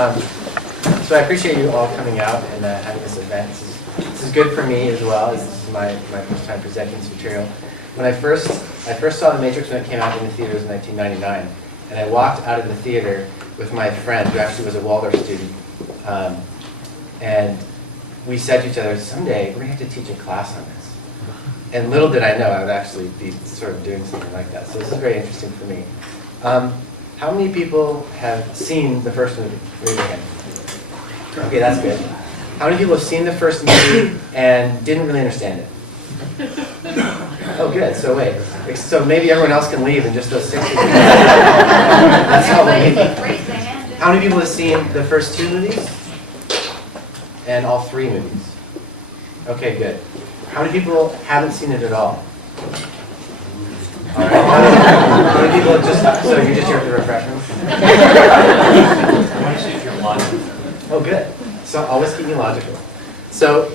So I appreciate you all coming out and having this event. This is good for me as well. This is my first time presenting this material. When I first saw The Matrix when it came out in the theaters in 1999, and I walked out of the theater with my friend who actually was a Waldorf student, and we said to each other, someday we're going to have to teach a class on this. And little did I know I would actually be sort of doing something like that. So this is very interesting for me. How many people have seen the first movie? Raise your hand. Okay, that's good. How many people have seen the first movie and didn't really understand it? Oh, good. So wait. So maybe everyone else can leave and just those 6 people. That's how many. How many people have seen the first 2 movies? And all 3 movies? Okay, good. How many people haven't seen it at all? All right. How many people just, so you're just here for the refreshments? I want to see if you're logical. Oh, good. So always keep me logical. So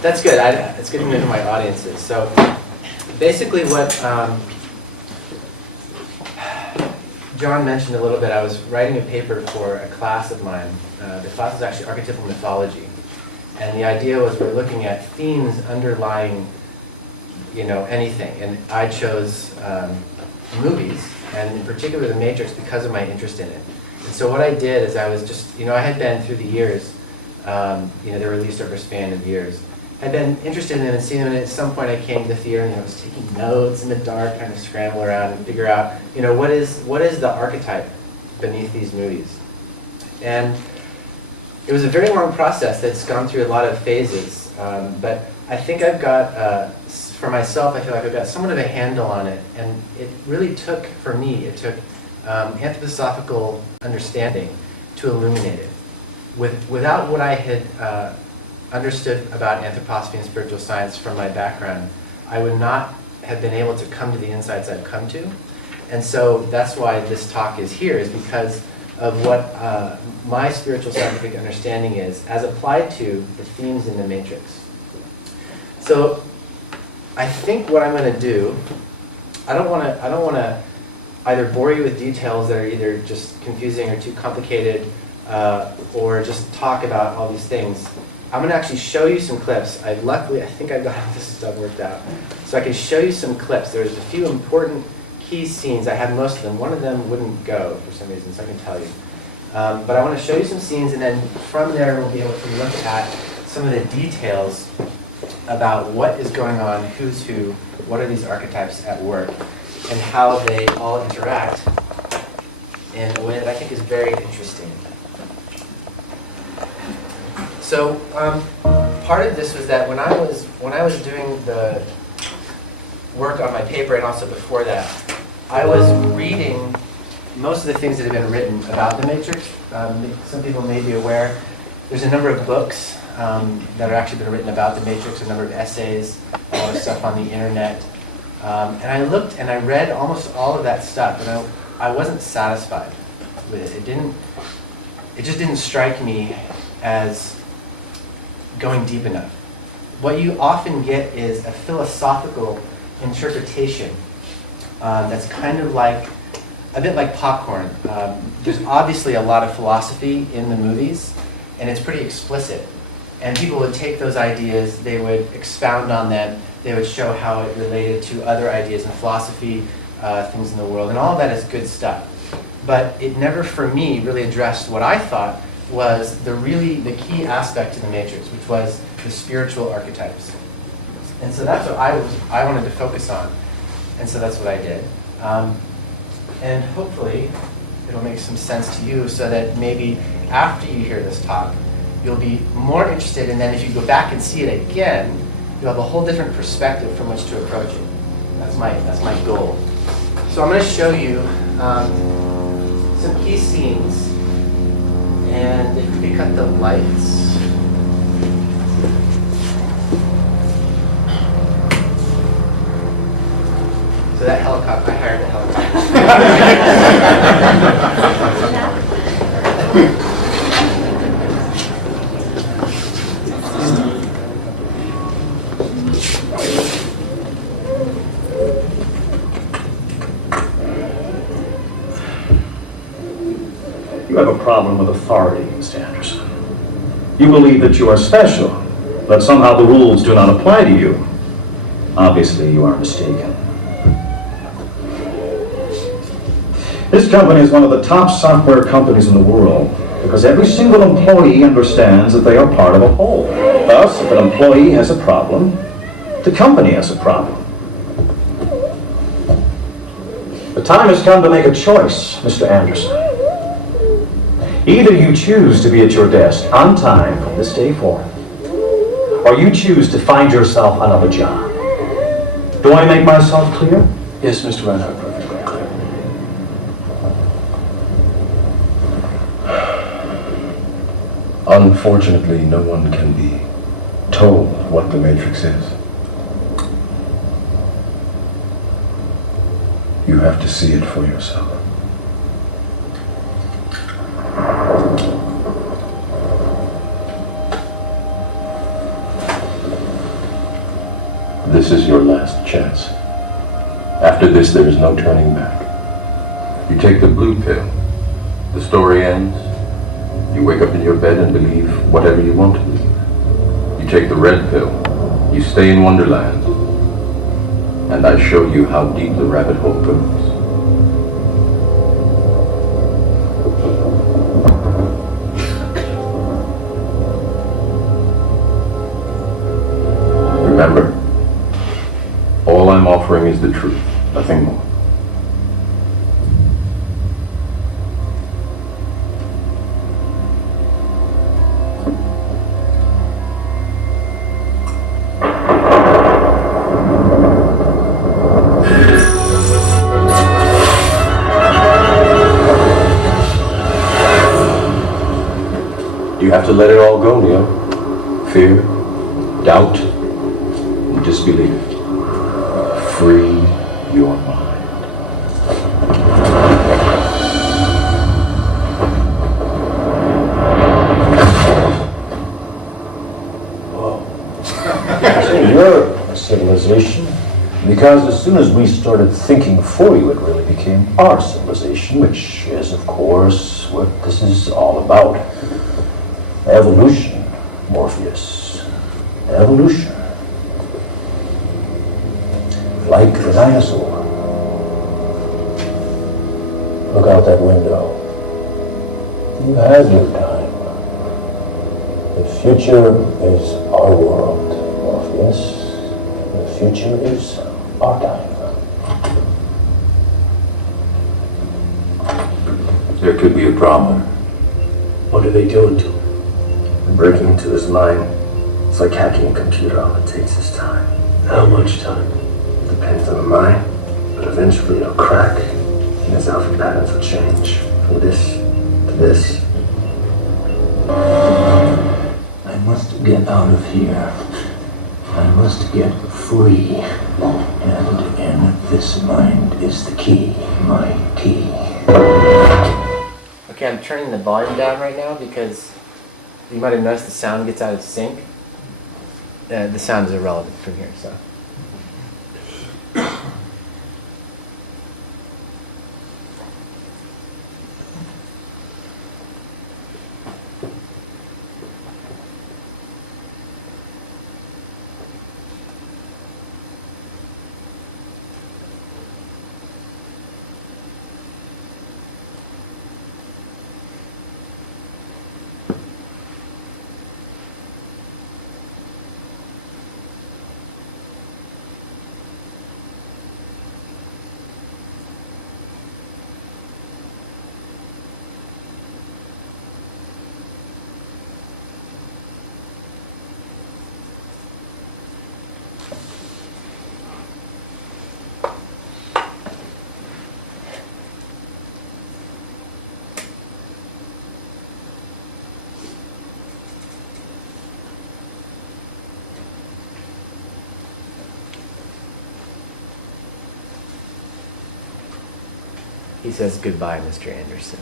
that's good. It's getting into my audiences. So basically what John mentioned a little bit, I was writing a paper for a class of mine. The class is actually archetypal mythology. And the idea was we're looking at themes underlying, anything. And I chose movies, and in particular The Matrix, because of my interest in it. And so what I did is I was just, I had been through the years, they were released over a span of years. I'd been interested in them and seen them, and at some point I came to the theater and I was taking notes in the dark, trying to scramble around and figure out, what is the archetype beneath these movies. And it was a very long process that's gone through a lot of phases, but I think I've got, for myself, I feel like I've got somewhat of a handle on it, and it really took, for me, it took anthroposophical understanding to illuminate it. Without what I had understood about anthroposophy and spiritual science from my background, I would not have been able to come to the insights I've come to. And so that's why this talk is here, is because of what my spiritual scientific understanding is as applied to the themes in the Matrix. So I think what I'm going to do, I don't want to either bore you with details that are either just confusing or too complicated, or just talk about all these things. I'm going to actually show you some clips. I think I've got all this stuff worked out. So I can show you some clips. There's a few important key scenes. I have most of them. One of them wouldn't go for some reason, so I can tell you. But I want to show you some scenes, and then from there we'll be able to look at some of the details about what is going on, who's who, what are these archetypes at work, and how they all interact in a way that I think is very interesting. So part of this was that when I was doing the work on my paper, and also before that, I was reading most of the things that have been written about the Matrix. Some people may be aware there's a number of books that are actually been written about the Matrix, a number of essays, a lot of stuff on the internet. And I looked and I read almost all of that stuff, and I wasn't satisfied with it. It just didn't strike me as going deep enough. What you often get is a philosophical interpretation that's kind of like, a bit like popcorn. There's obviously a lot of philosophy in the movies, and it's pretty explicit. And people would take those ideas, they would expound on them, they would show how it related to other ideas in philosophy, things in the world, and all of that is good stuff. But it never, for me, really addressed what I thought was the key aspect to the Matrix, which was the spiritual archetypes. And so that's what I wanted to focus on. And so that's what I did. And hopefully it'll make some sense to you, so that maybe after you hear this talk, you'll be more interested, and then if you go back and see it again, you'll have a whole different perspective from which to approach it. That's my goal. So I'm going to show you some key scenes, and if we could cut the lights. So that helicopter, I hired a helicopter. You have a problem with authority, Mr. Anderson. You believe that you are special, that somehow the rules do not apply to you. Obviously, you are mistaken. This company is one of the top software companies in the world because every single employee understands that they are part of a whole. Thus, if an employee has a problem, the company has a problem. The time has come to make a choice, Mr. Anderson. Either you choose to be at your desk on time from this day forth, or you choose to find yourself another job. Do I make myself clear? Yes, Mr. Reinhardt, perfectly clear. Unfortunately, no one can be told what the Matrix is. You have to see it for yourself. This is your last chance. After this, there is no turning back. You take the blue pill. The story ends. You wake up in your bed and believe whatever you want to believe. You take the red pill. You stay in Wonderland. And I show you how deep the rabbit hole goes. Remember, all I'm offering is the truth, nothing more. You have to let it all go, Neo. Fear, doubt, and disbelief. Free your mind. So you're a civilization, because as soon as we started thinking for you, it really became our civilization, which is, of course, what this is all about. Evolution, Morpheus. Evolution. Like the dinosaur. Look out that window. You had your time. The future is our world, Morpheus. The future is our time. There could be a problem. What are they doing to him? Breaking into his mind, it's like hacking a computer. All it takes is time. How much time? Depends on the mind, but eventually it'll crack, and his alpha patterns will change from this to this. I must get out of here. I must get free. And in this mind is the key, my key. Okay, I'm turning the volume down right now because you might have noticed the sound gets out of sync. The sound is irrelevant from here, so. He says goodbye, Mr. Anderson.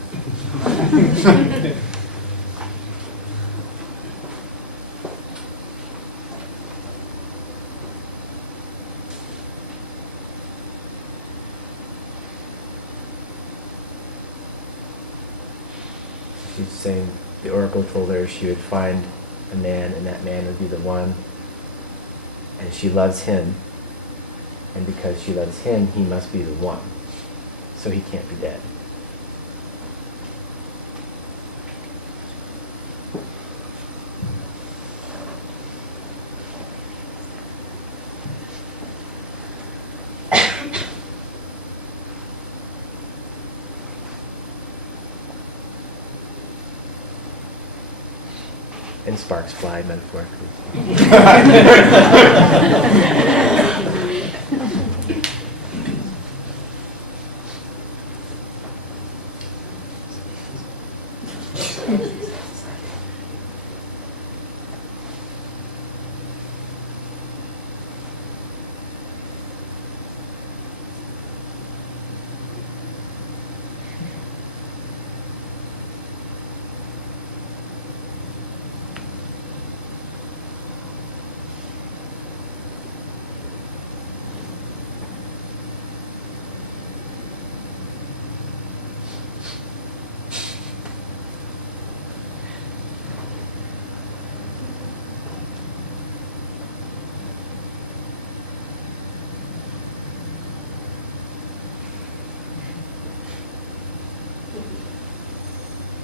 she's saying the oracle told her she would find a man and that man would be the one. And she loves him. And because she loves him, he must be the one. So he can't be dead. And sparks fly, metaphorically.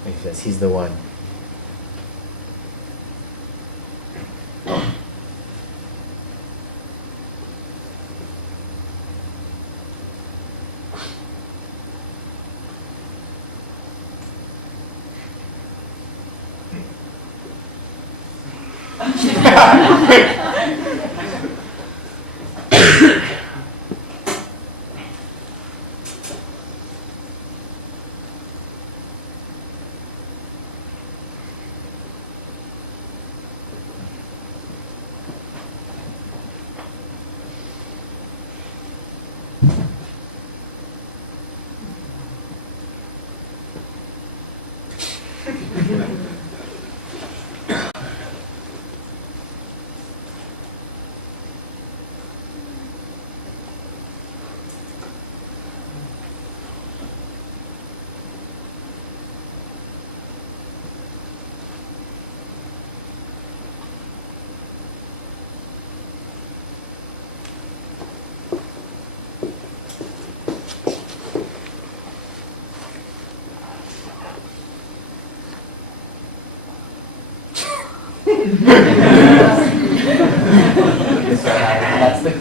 He says, he's the one.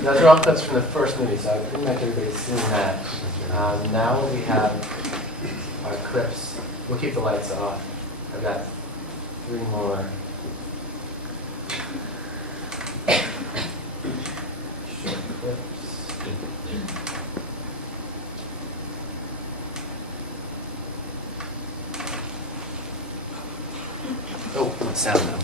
Those are all clips from the first movie, so I pretty much everybody's seen that. Now we have our clips. We'll keep the lights off. I've got 3 more. Short clips. Oh, sound though.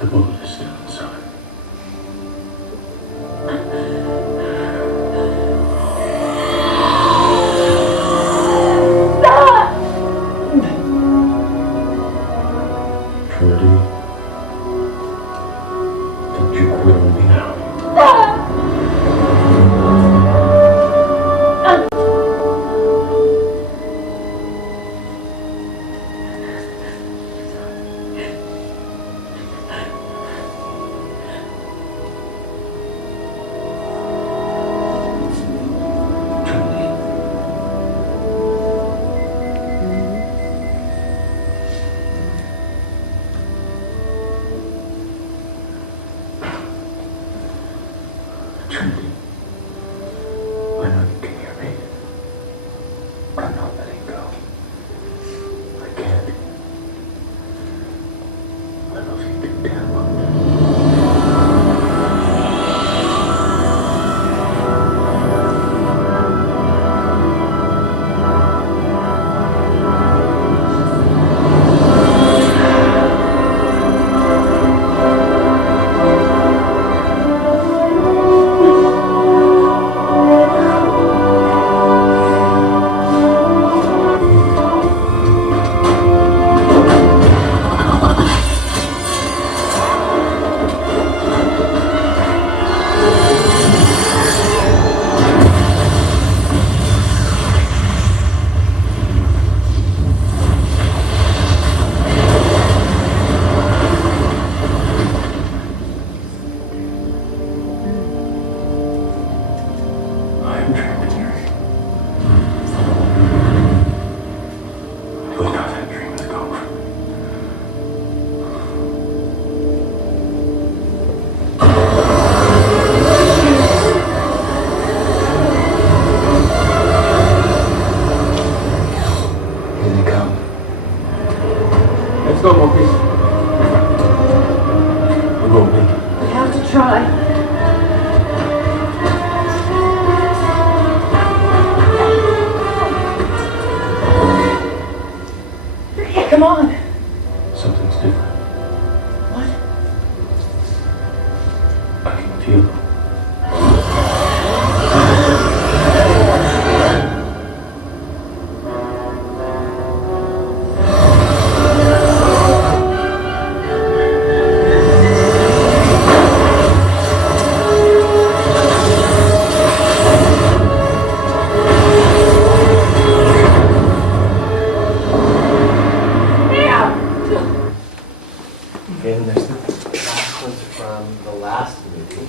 The bullet is still inside. Trudy, don't you quit on me now. Trinity, I know you can hear me. I'm not letting go. I can't. I love you too damn much. Let's go, Morpheus. We're going. We have to try. Come on. Something's different. What? I can feel it. And there's the last ones from the last movie.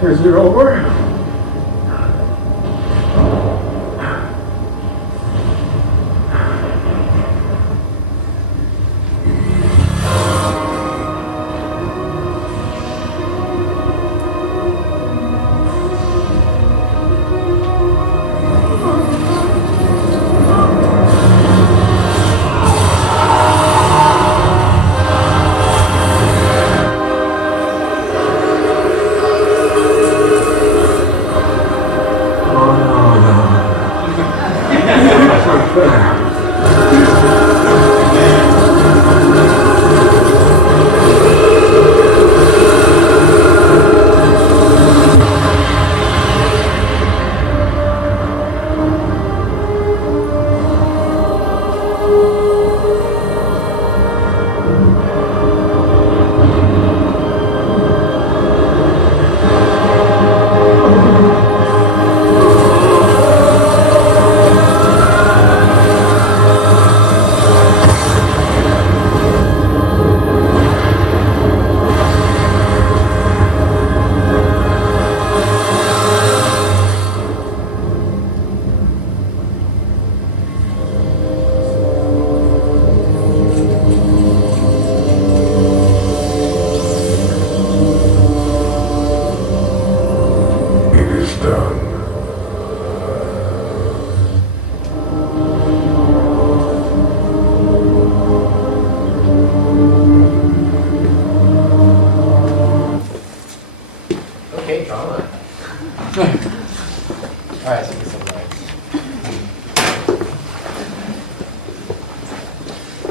Is it over?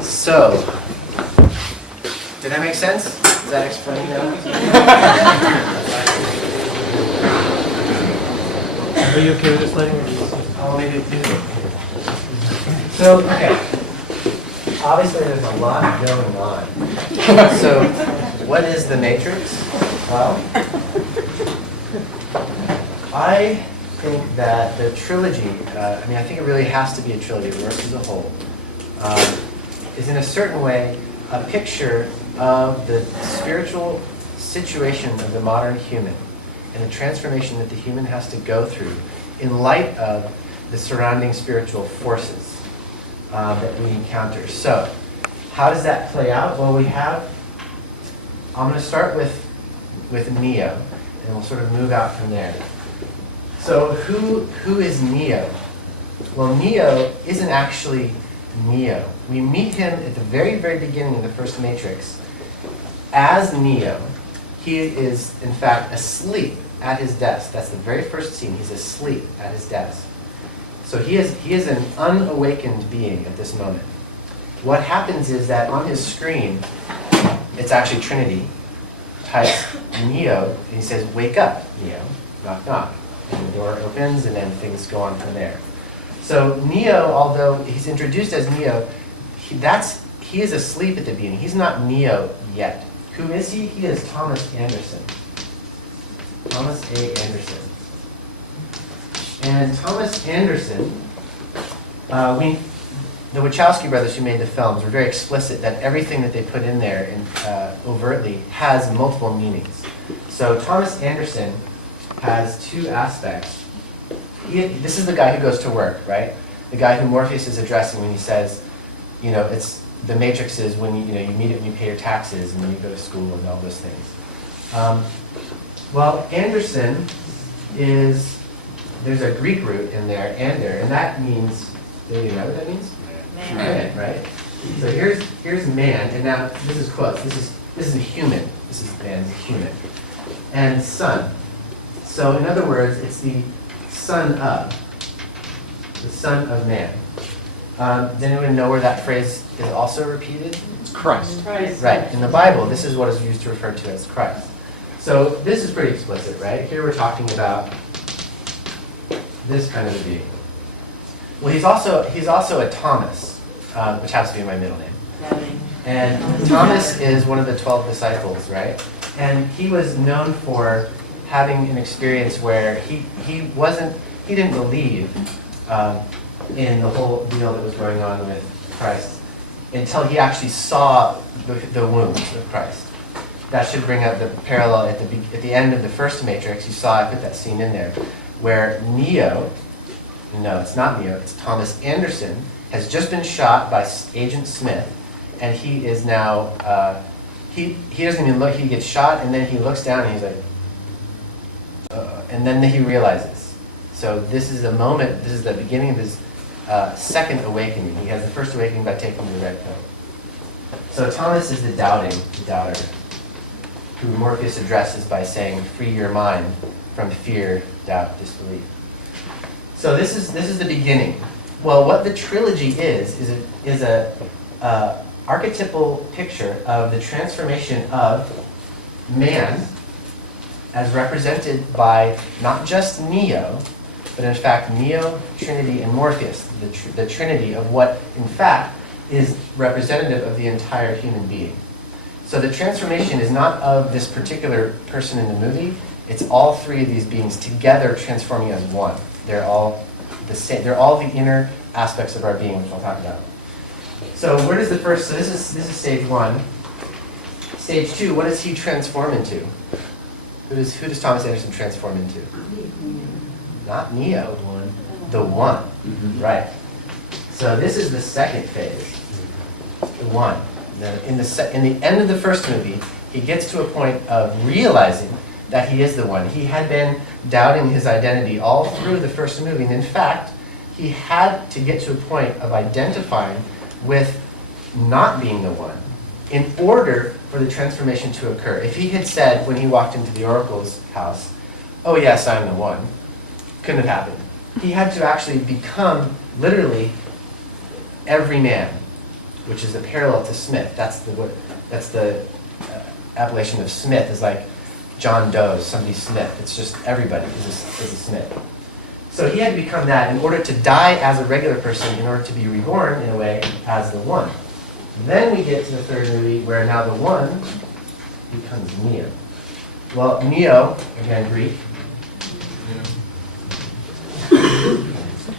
So, did that make sense? Is that explaining that? Are you okay with this lighting? Oh, maybe. So, okay. Obviously, there's a lot going on. So, what is the matrix? Well, I think that the trilogy, I think it really has to be a trilogy, the works as a whole, is in a certain way a picture of the spiritual situation of the modern human and the transformation that the human has to go through in light of the surrounding spiritual forces that we encounter. So, how does that play out? Well, I'm going to start with Neo, and we'll sort of move out from there. So, who is Neo? Well, Neo isn't actually Neo. We meet him at the very, very beginning of the first Matrix as Neo. He is, in fact, asleep at his desk. That's the very first scene. He's asleep at his desk. So he is an unawakened being at this moment. What happens is that on his screen, it's actually Trinity, types Neo, and he says, "Wake up, Neo, knock, knock." And the door opens, and then things go on from there. So Neo, although he's introduced as Neo, he is asleep at the beginning. He's not Neo yet. Who is he? He is Thomas Anderson. Thomas A. Anderson. And Thomas Anderson, the Wachowski brothers who made the films were very explicit that everything that they put in there overtly has multiple meanings. So Thomas Anderson has two aspects. This is the guy who goes to work, right? The guy who Morpheus is addressing when he says, it's the matrix is when you meet it when you pay your taxes and when you go to school and all those things. Well, Anderson there's a Greek root in there, and that means, do you know what that means? Man, right? So here's man, and now this is quotes. This is a human. This is man's human, and son. So in other words, it's the son of man. Does anyone know where that phrase is also repeated? It's Christ. Right. In the Bible, this is what is used to refer to as Christ. So this is pretty explicit, right? Here we're talking about this kind of a being. Well, he's also a Thomas, which happens to be my middle name. And Thomas is one of the 12 disciples, right? And he was known for having an experience where he didn't believe in the whole deal that was going on with Christ until he actually saw the wounds of Christ. That should bring up the parallel at the end of the first Matrix. You saw I put that scene in there where Neo, no, it's not Neo, it's Thomas Anderson, has just been shot by Agent Smith, and he is now he doesn't even look. He gets shot, and then he looks down and he's like, and then he realizes. So this is the moment. This is the beginning of his second awakening. He has the first awakening by taking the red pill. So Thomas is the doubter, who Morpheus addresses by saying, "Free your mind from fear, doubt, disbelief." So this is the beginning. Well, what the trilogy is a archetypal picture of the transformation of man as represented by not just Neo, but in fact Neo, Trinity, and Morpheus, the Trinity of what in fact is representative of the entire human being. So the transformation is not of this particular person in the movie, it's all three of these beings together transforming as one. They're all the same. They're all the inner aspects of our being, which I'll talk about. So where does the first? So this is stage one. Stage two. What does he transform into? Who does Thomas Anderson transform into? Not Neo. The one. Right. So this is the second phase. The one. In the end of the first movie, he gets to a point of realizing that he is the one. He had been doubting his identity all through the first movie, and in fact, he had to get to a point of identifying with not being the one in order for the transformation to occur. If he had said when he walked into the Oracle's house, "Oh yes, I'm the one," couldn't have happened. He had to actually become literally every man which is the parallel to Smith. That's the appellation of Smith, is like John Doe's, somebody Smith. It's just everybody is a Smith. So he had to become that in order to die as a regular person, in order to be reborn, in a way, as the one. Then we get to the third movie, where now the one becomes Neo. Well, Neo, again, Greek.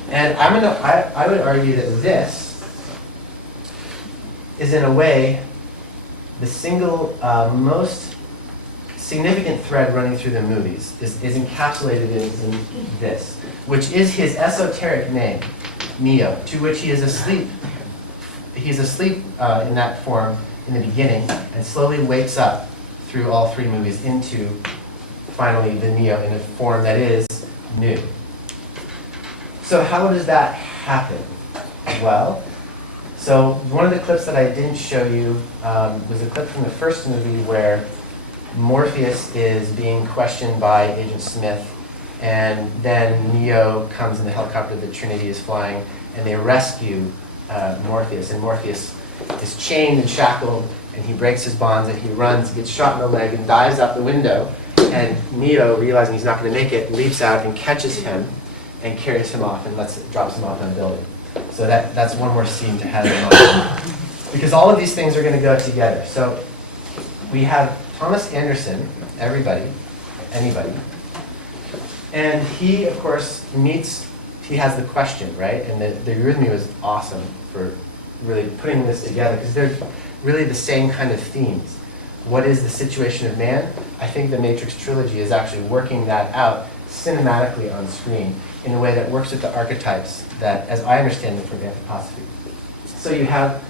And I would argue that this is, in a way, the single most significant thread running through the movies is encapsulated in this, which is his esoteric name, Neo, to which he is asleep. He's asleep in that form in the beginning and slowly wakes up through all three movies into, finally, the Neo in a form that is new. So how does that happen? Well, so one of the clips that I didn't show you was a clip from the first movie where Morpheus is being questioned by Agent Smith, and then Neo comes in the helicopter that Trinity is flying, and they rescue Morpheus. And Morpheus is chained and shackled, and he breaks his bonds, and he runs, gets shot in the leg, and dives out the window. And Neo, realizing he's not going to make it, leaps out and catches him and carries him off and drops him off on a building. So that's one more scene to have in mind. Because all of these things are going to go together. So we have Thomas Anderson, anybody. And he, of course, he has the question, right? And the eurythmy was awesome for really putting this together, because they're really the same kind of themes. What is the situation of man? I think the Matrix Trilogy is actually working that out cinematically on screen in a way that works with the archetypes that, as I understand them from Anthroposophy. So you have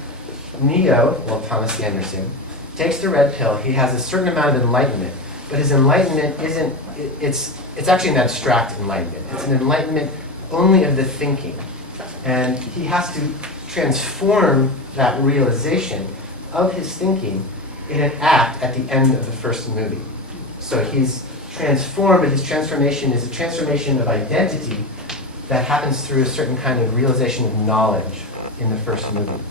Neo, Thomas Anderson, takes the red pill. He has a certain amount of enlightenment, but his enlightenment isn't, it's actually an abstract enlightenment. It's an enlightenment only of the thinking. And he has to transform that realization of his thinking in an act at the end of the first movie. So he's transformed, but his transformation is a transformation of identity that happens through a certain kind of realization of knowledge in the first movie.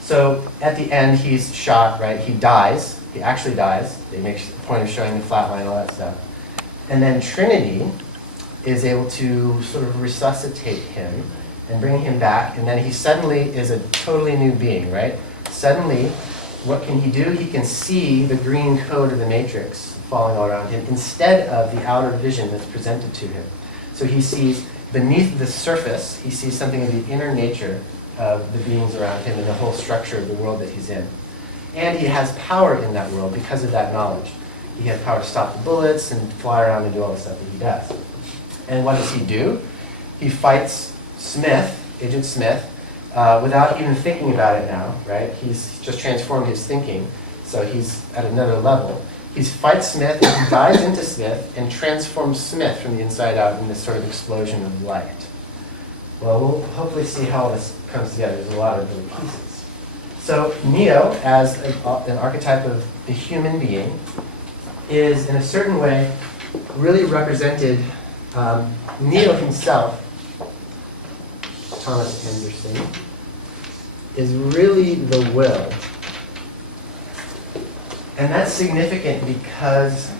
So at the end, he's shot, right? He dies. He actually dies. They make a point of showing the flat line, all that stuff. And then Trinity is able to sort of resuscitate him and bring him back, and then he suddenly is a totally new being, right? Suddenly, what can he do? He can see the green code of the Matrix falling all around him instead of the outer vision that's presented to him. So he sees beneath the surface, he sees something of the inner nature of the beings around him and the whole structure of the world that he's in. And he has power in that world because of that knowledge. He has power to stop the bullets and fly around and do all the stuff that he does. And what does he do? He fights Smith, Agent Smith, without even thinking about it now, right? He's just transformed his thinking, so he's at another level. He fights Smith, and he dives into Smith, and transforms Smith from the inside out in this sort of explosion of light. Well, we'll hopefully see how this comes together. There's a lot of little pieces. So Neo, as an archetype of the human being, is in a certain way really represented. Neo himself, Thomas Anderson, is really the will. And that's significant because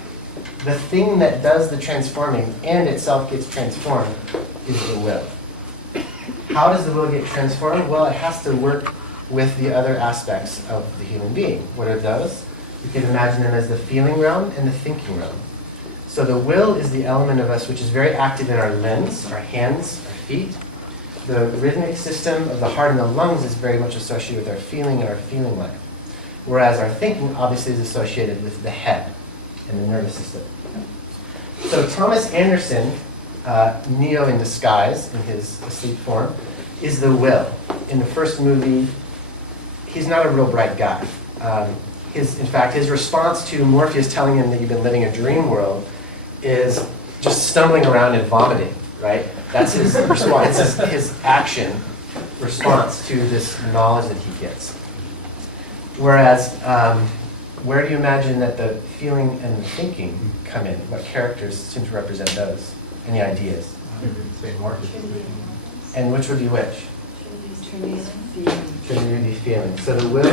the thing that does the transforming and itself gets transformed is the will. How does the will get transformed? Well, it has to work with the other aspects of the human being. What are those? You can imagine them as the feeling realm and the thinking realm. So the will is the element of us which is very active in our limbs, our hands, our feet. The rhythmic system of the heart and the lungs is very much associated with our feeling and our feeling life. Whereas our thinking obviously is associated with the head and the nervous system. So Thomas Anderson, Neo in disguise, in his asleep form, is the will. In the first movie, he's not a real bright guy. In fact, his response to Morpheus telling him that you've been living a dream world is just stumbling around and vomiting, right? That's his response. It's his action response to this knowledge that he gets. Whereas, where do you imagine that the feeling and the thinking come in? What characters seem to represent those? Any ideas? Say Morpheus. And which would be which? Trinity. Trinity would be feeling. So the will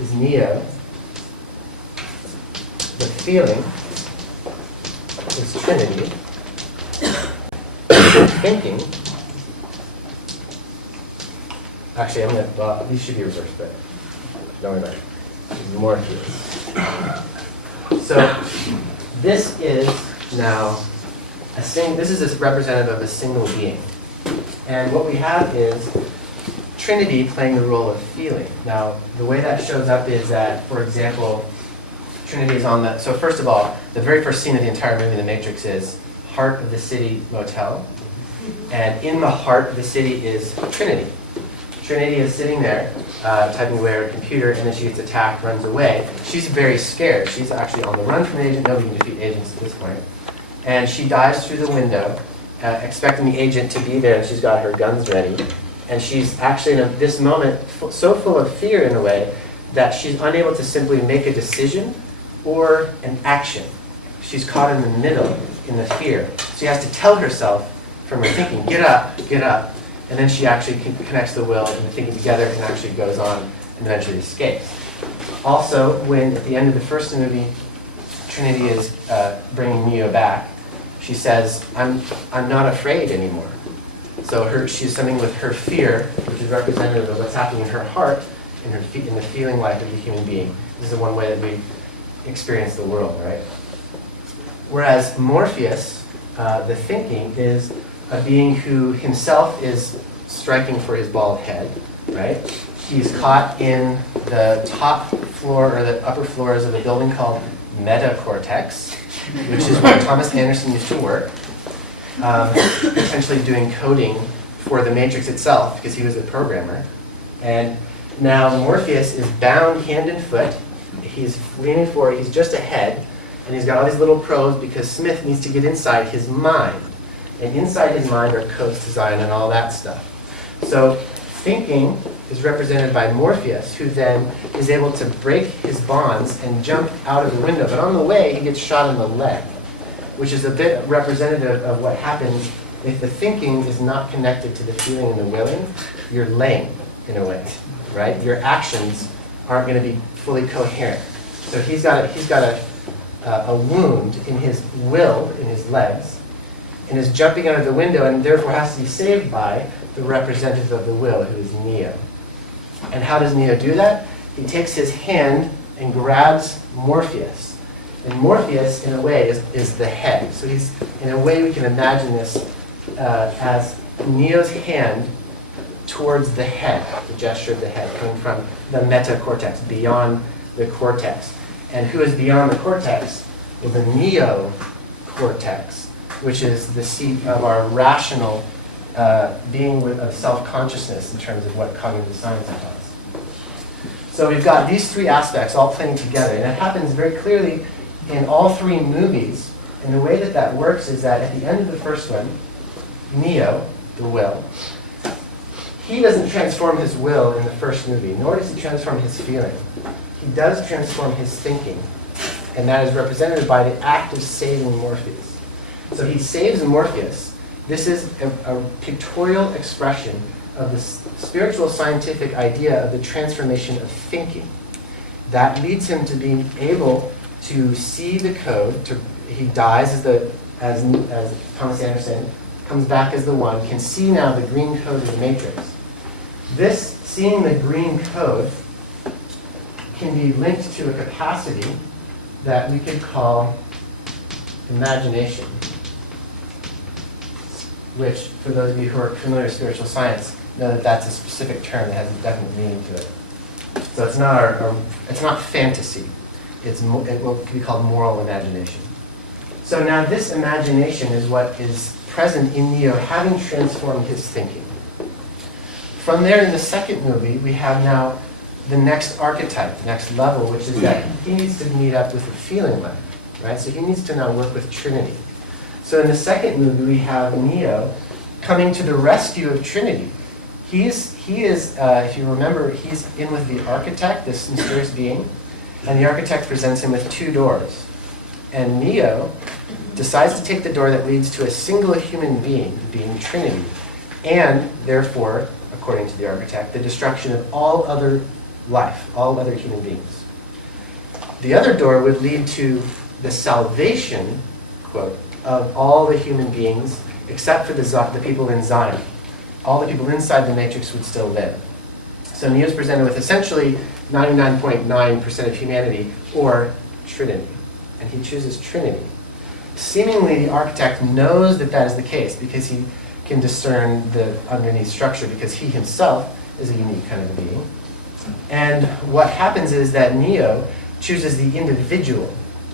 is Neo. The feeling is Trinity. The thinking. Actually, I'm going to, well, these should be reversed, but don't worry about it. There's more here. So this is now this is a representative of a single being. And what we have is Trinity playing the role of feeling. Now, the way that shows up is that, for example, Trinity is on the, so first of all, the very first scene of the entire movie, The Matrix, is heart of the city motel. And in the heart of the city is Trinity. Trinity is sitting there, typing away on her computer, and then she gets attacked, runs away. She's very scared. She's actually on the run from an agent. Nobody can defeat agents at this point. And she dives through the window, expecting the agent to be there, and she's got her guns ready. And she's actually in this moment so full of fear in a way that she's unable to simply make a decision or an action. She's caught in the middle in the fear. So she has to tell herself from her thinking, get up, get up. And then she actually connects the will and the thinking together and actually goes on and eventually escapes. Also, when at the end of the first movie, Trinity is bringing Neo back, she says, I'm not afraid anymore. So she's something with her fear, which is representative of what's happening in her heart, in the feeling life of the human being. This is one way that we experience the world, right? Whereas Morpheus, the thinking, is a being who himself is striking for his bald head, right? He's caught in the top floor or the upper floors of a building called metacortex, which is where Thomas Anderson used to work, essentially doing coding for the Matrix itself because he was a programmer. And now Morpheus is bound hand and foot. He's leaning forward, he's just ahead, and he's got all these little probes because Smith needs to get inside his mind. And inside his mind are codes to Zion and all that stuff. So thinking is represented by Morpheus, who then is able to break his bonds and jump out of the window. But on the way, he gets shot in the leg, which is a bit representative of what happens if the thinking is not connected to the feeling and the willing. You're lame, in a way, right? Your actions aren't going to be fully coherent. So he's got a wound in his will, in his legs, and is jumping out of the window and therefore has to be saved by the representative of the will, who is Neo. And how does Neo do that? He takes his hand and grabs Morpheus. And Morpheus, in a way, is the head. So he's, in a way, we can imagine this as Neo's hand towards the head, the gesture of the head, coming from the metacortex, beyond the cortex. And who is beyond the cortex? Well, the neocortex, which is the seat of our rational being of self-consciousness in terms of what cognitive science tells us. So we've got these three aspects all playing together, and it happens very clearly in all three movies. And the way that that works is that at the end of the first one, Neo, the will, he doesn't transform his will in the first movie, nor does he transform his feeling. He does transform his thinking, and that is represented by the act of saving Morpheus. So he saves Morpheus. This is a pictorial expression of the spiritual scientific idea of the transformation of thinking. That leads him to being able to see the code. He dies as Thomas Anderson, comes back as the one, can see now the green code of the Matrix. This, seeing the green code, can be linked to a capacity that we could call imagination, which, for those of you who are familiar with spiritual science, know that that's a specific term that has a definite meaning to it. So it's not it's not fantasy. It will be called moral imagination. So now this imagination is what is present in Neo, having transformed his thinking. From there, in the second movie, we have now the next archetype, the next level, which is that he needs to meet up with the feeling life, right? So he needs to now work with Trinity. So in the second movie, we have Neo coming to the rescue of Trinity. He is, if you remember, he's in with the architect, this mysterious being, and the architect presents him with two doors. And Neo decides to take the door that leads to a single human being Trinity, and therefore according to the architect, the destruction of all other life, all other human beings. The other door would lead to the salvation, quote, of all the human beings except for the people in Zion. All the people inside the matrix would still live. So Neo is presented with essentially 99.9% of humanity, or Trinity. And he chooses Trinity. Seemingly, the architect knows that that is the case because he can discern the underneath structure, because he himself is a unique kind of being. And what happens is that Neo chooses the individual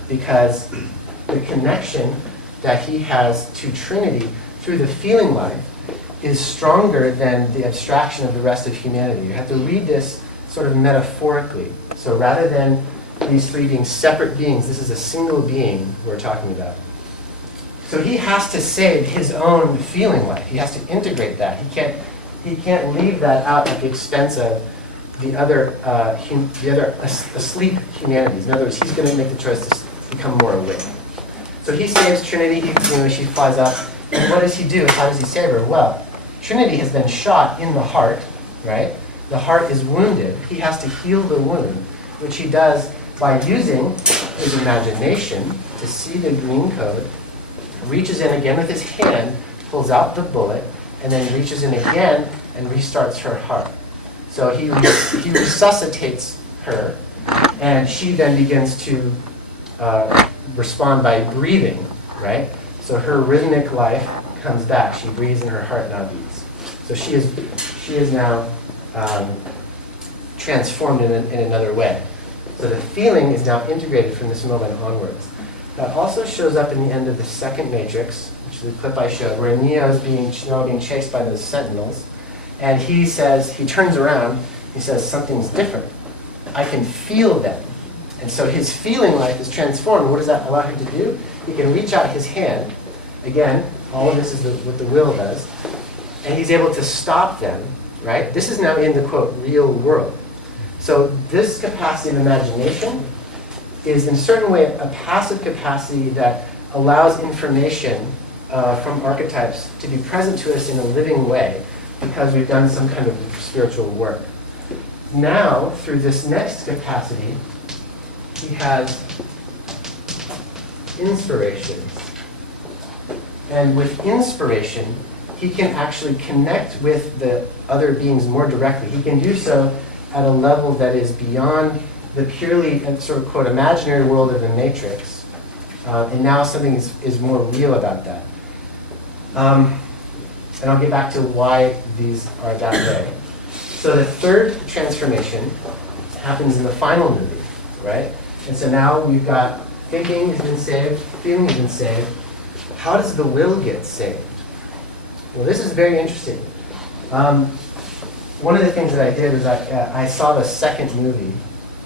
because the connection that he has to Trinity through the feeling life is stronger than the abstraction of the rest of humanity. You have to read this sort of metaphorically. So rather than these three being separate beings, this is a single being we're talking about. So he has to save his own feeling life. He has to integrate that. He can't leave that out at the expense of the other asleep humanities. In other words, he's going to make the choice to become more awake. So he saves Trinity. She flies up. And what does he do? How does he save her? Well, Trinity has been shot in the heart, right? The heart is wounded. He has to heal the wound, which he does by using his imagination to see the green code, reaches in again with his hand, pulls out the bullet, and then reaches in again and restarts her heart. So he resuscitates her, and she then begins to respond by breathing, right? So her rhythmic life comes back. She breathes and her heart now beats. So she is now transformed in another way. So the feeling is now integrated from this moment onwards. That also shows up in the end of the second matrix, which is the clip I showed, where Neo is being chased by those sentinels. And he turns around, he says, something's different. I can feel them. And so his feeling life is transformed. What does that allow him to do? He can reach out his hand. Again, all of this is what the will does. And he's able to stop them, right? This is now in the, quote, real world. So this capacity of imagination is in a certain way a passive capacity that allows information from archetypes to be present to us in a living way because we've done some kind of spiritual work. Now, through this next capacity, he has inspiration. And with inspiration, he can actually connect with the other beings more directly. He can do so at a level that is beyond the purely sort of, quote, imaginary world of the matrix. And now something is more real about that. And I'll get back to why these are that way. So the third transformation happens in the final movie, right? And so now we've got thinking has been saved, feeling has been saved. How does the will get saved? Well, this is very interesting. One of the things that I did was I saw the second movie,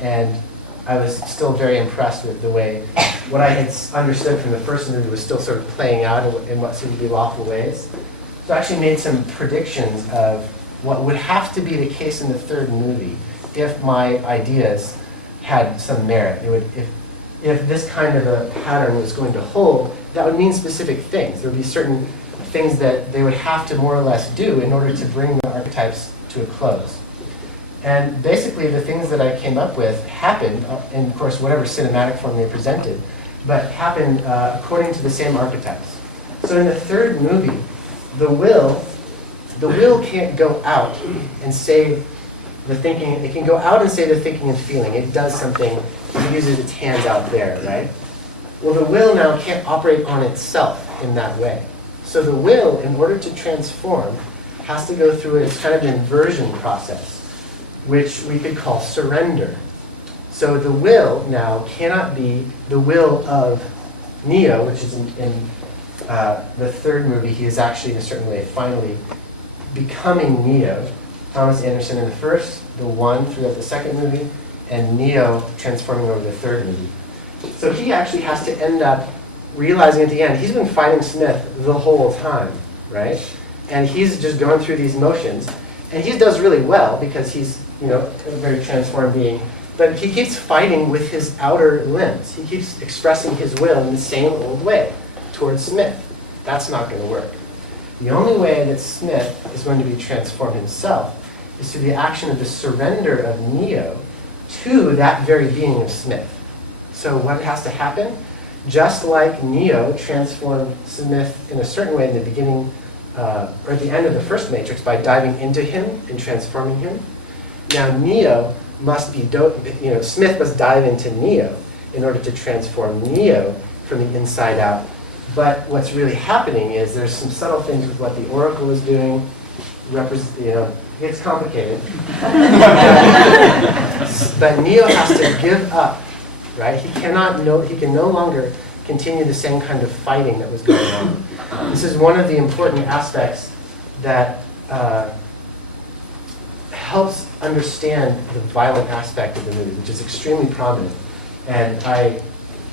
and I was still very impressed with the way what I had understood from the first movie was still sort of playing out in what seemed to be lawful ways. So I actually made some predictions of what would have to be the case in the third movie if my ideas had some merit. It would, if this kind of a pattern was going to hold, that would mean specific things. There would be certain things that they would have to more or less do in order to bring the archetypes to a close. And basically the things that I came up with happened, in, of course, whatever cinematic form they presented, but happened according to the same archetypes. So in the third movie, the will can't go out and save the thinking. It can go out and save the thinking and feeling. It does something. It uses its hands out there, right? Well, the will now can't operate on itself in that way. So the will, in order to transform, has to go through its kind of inversion process, which we could call surrender. So the will now cannot be the will of Neo, which is in the third movie. He is actually, in a certain way, finally becoming Neo. Thomas Anderson in the first, the one throughout the second movie, and Neo transforming over the third movie. So he actually has to end up realizing at the end, he's been fighting Smith the whole time, right? And he's just going through these motions. And he does really well because he's, a very transformed being. But he keeps fighting with his outer limbs. He keeps expressing his will in the same old way towards Smith. That's not going to work. The only way that Smith is going to be transformed himself is through the action of the surrender of Neo to that very being of Smith. So what has to happen? Just like Neo transformed Smith in a certain way in the beginning, or at the end of the first Matrix by diving into him and transforming him, now Neo must be, Smith must dive into Neo in order to transform Neo from the inside out. But what's really happening is there's some subtle things with what the Oracle is doing. It's complicated. But Neo has to give up, right? He can no longer continue the same kind of fighting that was going on. This is one of the important aspects that helps understand the violent aspect of the movie, which is extremely prominent. And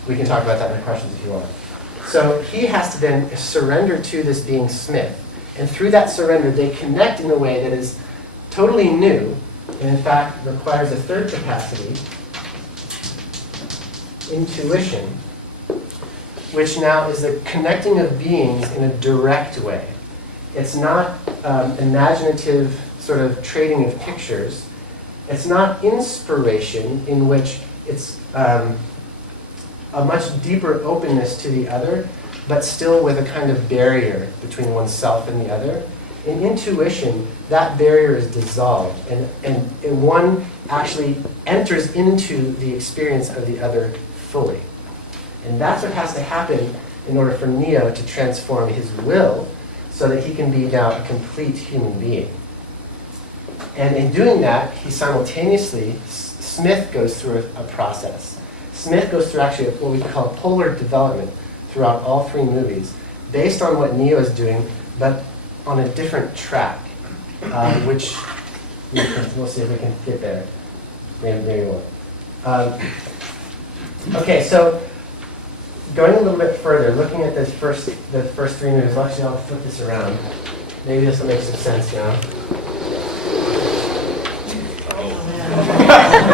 we can talk about that in the questions if you want. So he has to then surrender to this being Smith. And through that surrender, they connect in a way that is totally new, and in fact requires a third capacity, intuition, which now is the connecting of beings in a direct way. It's not imaginative sort of trading of pictures. It's not inspiration, in which it's a much deeper openness to the other, but still with a kind of barrier between oneself and the other. In intuition, that barrier is dissolved, and one actually enters into the experience of the other fully. And that's what has to happen in order for Neo to transform his will so that he can be now a complete human being. And in doing that, he simultaneously, Smith goes through a process. Smith goes through actually what we call polar development throughout all three movies, based on what Neo is doing, but on a different track, which we'll see if we can get there. Maybe we won't. Okay, so going a little bit further, looking at the first three movies, actually I'll flip this around. Maybe this will make some sense now.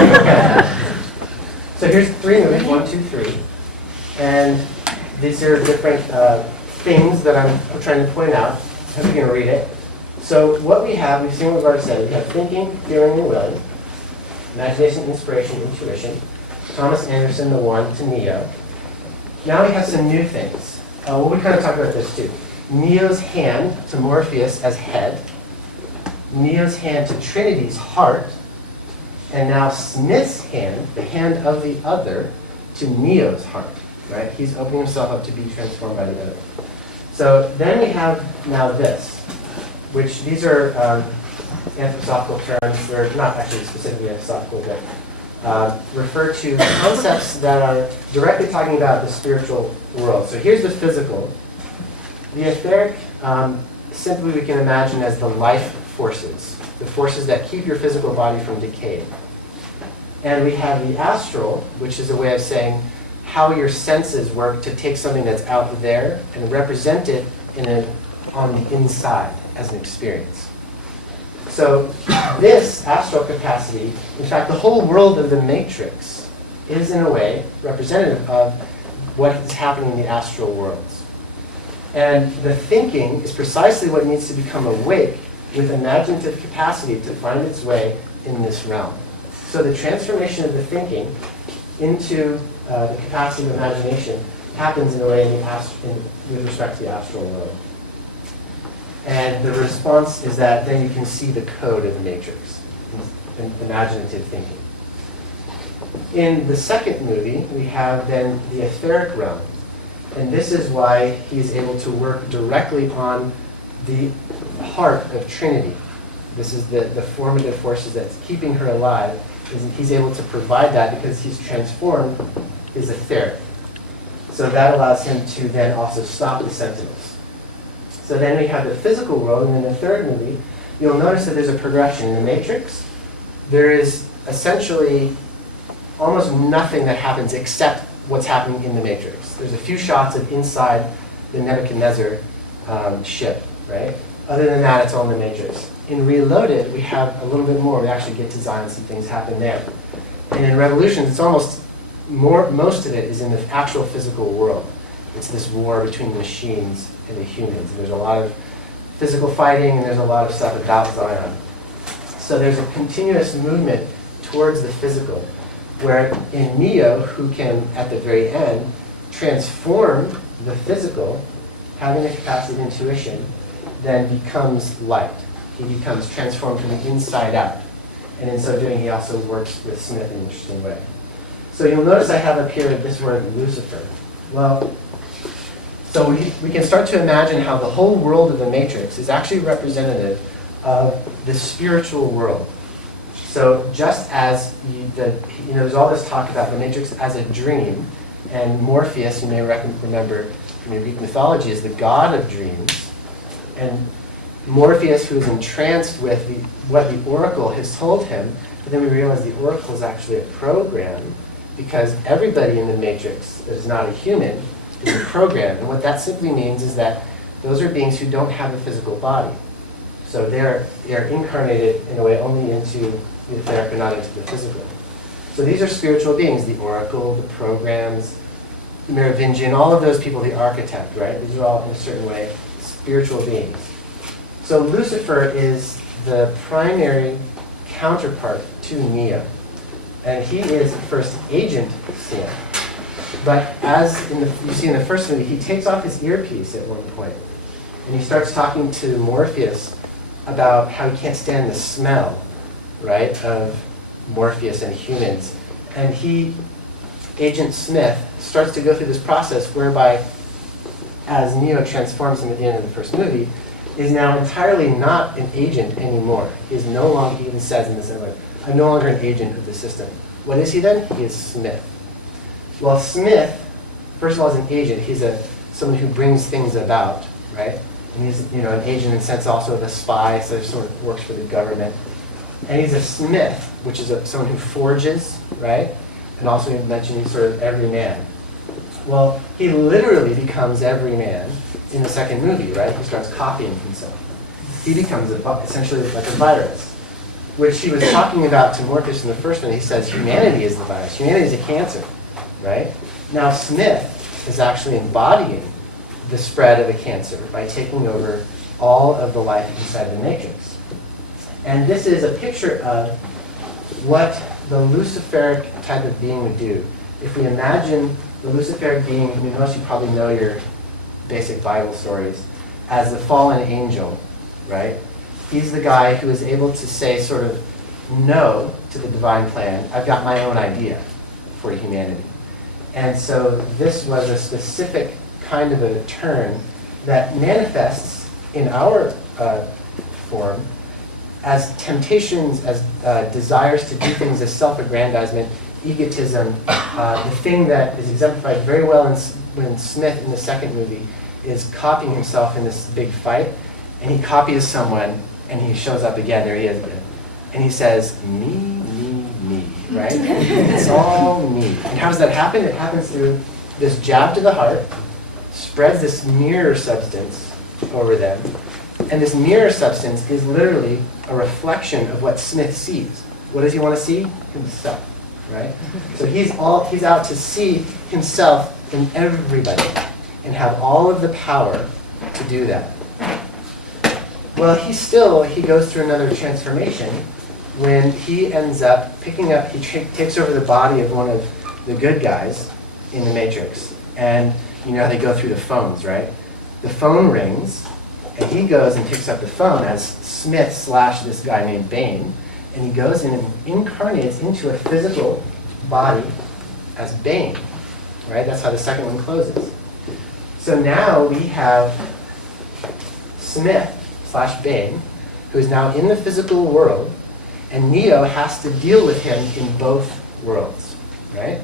Okay. So here's three movies, 1, 2, 3, and these are different things that I'm trying to point out. I hope you're going to read it. So what we have, we've seen what we've already said. We have thinking, feeling, and willing, imagination, inspiration, intuition. Thomas Anderson, the one, to Neo. Now we have some new things. Well, we kind of talked about this too. Neo's hand to Morpheus as head. Neo's hand to Trinity's heart. And now Smith's hand, the hand of the other, to Neo's heart. Right? He's opening himself up to be transformed by the other. So then we have now this, which these are anthroposophical terms. They're not actually specifically anthroposophical, but refer to concepts that are directly talking about the spiritual world. So here's the physical. The etheric, simply we can imagine as the life forces, the forces that keep your physical body from decaying. And we have the astral, which is a way of saying how your senses work to take something that's out there and represent it on the inside as an experience. So this astral capacity, in fact, the whole world of the Matrix is in a way representative of what is happening in the astral worlds. And the thinking is precisely what needs to become awake with imaginative capacity to find its way in this realm. So the transformation of the thinking into the capacity of imagination happens in a way with respect to the astral world. And the response is that then you can see the code of the Matrix, in imaginative thinking. In the second movie, we have then the etheric realm. And this is why he's able to work directly on the heart of Trinity. This is the formative forces that's keeping her alive. He's able to provide that because he's transformed his etheric. So that allows him to then also stop the sentinels. So then we have the physical world, and in the third movie, you'll notice that there's a progression. In the Matrix, there is essentially almost nothing that happens except what's happening in the Matrix. There's a few shots of inside the Nebuchadnezzar ship, right? Other than that, it's all in the Matrix. In Reloaded, we have a little bit more. We actually get to Zion, some things happen there. And in Revolutions, it's almost most of it is in the actual physical world. It's this war between the machines and the humans. And there's a lot of physical fighting, and there's a lot of stuff about Zion. So there's a continuous movement towards the physical, where in Neo, who can, at the very end, transform the physical, having the capacity of intuition, then becomes light. He becomes transformed from the inside out. And in so doing, he also works with Smith in an interesting way. So you'll notice I have up here this word Lucifer. Well, so we can start to imagine how the whole world of the Matrix is actually representative of the spiritual world. So just as there's all this talk about the Matrix as a dream, and Morpheus, you may remember from your Greek mythology, is the god of dreams, and Morpheus, who is entranced with what the oracle has told him, but then we realize the oracle is actually a program, because everybody in the Matrix that is not a human is a program. And what that simply means is that those are beings who don't have a physical body. So they are incarnated in a way only into the etheric, but not into the physical. So these are spiritual beings, the oracle, the programs, the Merovingian, all of those people, the architect, right? These are all, in a certain way, spiritual beings. So Lucifer is the primary counterpart to Neo. And he is first agent Seth. But as you see in the first movie, he takes off his earpiece at one point, and he starts talking to Morpheus about how he can't stand the smell, right, of Morpheus and humans. And Agent Smith, starts to go through this process whereby, as Neo transforms him at the end of the first movie, is now entirely not an agent anymore. He is no longer, he even says in this episode, I'm no longer an agent of the system. What is he then? He is Smith. Well, Smith, first of all, is an agent. He's someone who brings things about, right? And he's an agent in the sense also of a spy, so he sort of works for the government. And he's a smith, which is someone who forges, right? And also you mentioned he's sort of every man. Well, he literally becomes every man in the second movie, right? He starts copying himself. He becomes essentially like a virus, which he was talking about to Morpheus in the first one. He says humanity is the virus. Humanity is a cancer, right? Now Smith is actually embodying the spread of a cancer by taking over all of the life inside the Matrix. And this is a picture of what the Luciferic type of being would do. If we imagine the Luciferic being, most of you probably know your basic Bible stories, as the fallen angel, right? He's the guy who is able to say sort of no to the divine plan. I've got my own idea for humanity. And so this was a specific kind of a turn that manifests in our form as temptations, as desires to do things, as self-aggrandizement, egotism. The thing that is exemplified very well when Smith in the second movie is copying himself in this big fight, and he copies someone, and he shows up again, there he is again, and he says, me, right? It's all me. And how does that happen? It happens through this jab to the heart, spreads this mirror substance over them, and this mirror substance is literally a reflection of what Smith sees. What does he want to see? Himself, right? So he's out to see himself in everybody and have all of the power to do that. Well, he goes through another transformation when he ends up picking up, he takes over the body of one of the good guys in the Matrix. And you know how they go through the phones, right? The phone rings, and he goes and picks up the phone as Smith / this guy named Bane, and he goes in and incarnates into a physical body as Bane, right? That's how the second one closes. So now we have Smith / Bane, who is now in the physical world, and Neo has to deal with him in both worlds, right?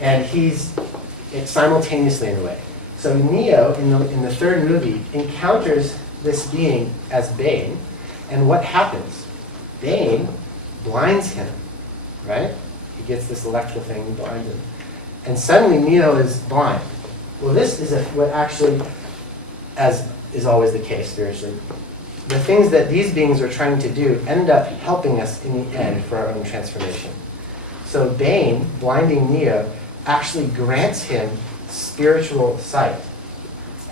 And it's simultaneously in a way. So Neo, in the third movie, encounters this being as Bane, and what happens? Bane blinds him, right? He gets this electrical thing and blinds him. And suddenly Neo is blind. Well, this is what actually, as is always the case spiritually, the things that these beings are trying to do end up helping us in the end for our own transformation. So Bane, blinding Neo, actually grants him spiritual sight.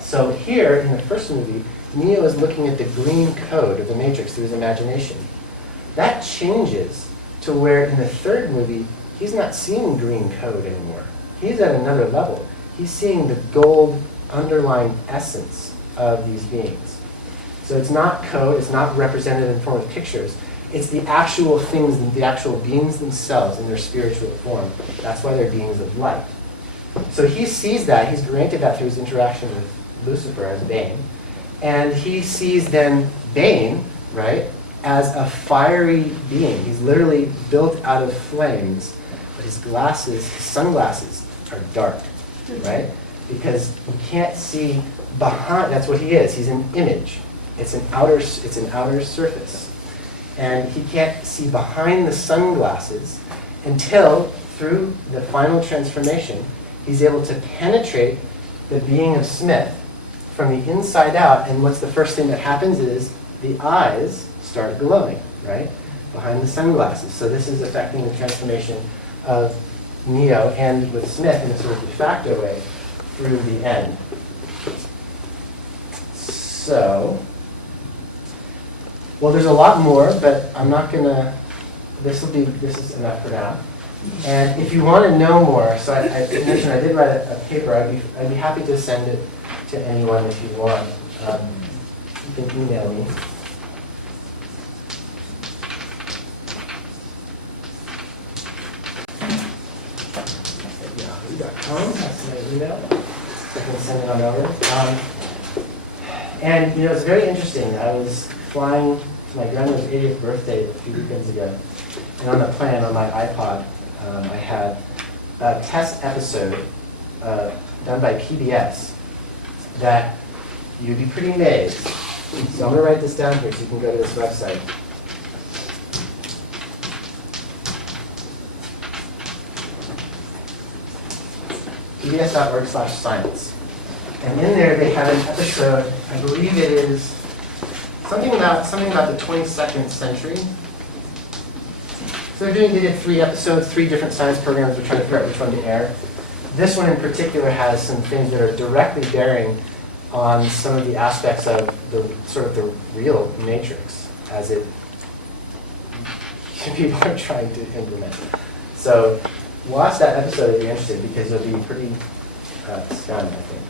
So here in the first movie, Neo is looking at the green code of the Matrix through his imagination. That changes to where in the third movie, he's not seeing green code anymore. He's at another level. He's seeing the gold underlying essence of these beings. So it's not code, it's not represented in the form of pictures. It's the actual things, the actual beings themselves in their spiritual form. That's why they're beings of light. So he sees that, he's granted that through his interaction with Lucifer as Bane. And he sees then Bane, right, as a fiery being. He's literally built out of flames, but his glasses, his sunglasses, are dark, right? Because you can't see behind, that's what he is. He's an image. It's an outer surface. And he can't see behind the sunglasses until, through the final transformation, he's able to penetrate the being of Smith from the inside out. And what's the first thing that happens is the eyes start glowing, right, behind the sunglasses. So this is affecting the transformation of Neo and with Smith in a sort of de facto way through the end. So, well, there's a lot more, but I'm not gonna, this is enough for now. And if you want to know more, so I mentioned I did write a paper. I'd be happy to send it to anyone if you want. You can email me. Yahoo.com, that's my email. I can send it on over. And you know, it's very interesting. I was flying to my grandmother's 80th birthday a few weekends ago, and on the plane on my iPod, I had a test episode done by PBS that you'd be pretty amazed. So I'm going to write this down here so you can go to this website. PBS.org/science. And in there they have an episode, I believe it is something about the 22nd century. So they did 3 episodes, 3 different science programs. We're trying to figure out which one to air. This one in particular has some things that are directly bearing on some of the aspects of the sort of the real matrix as it people are trying to implement. So watch that episode if you're interested, because you'll be pretty stunned, I think.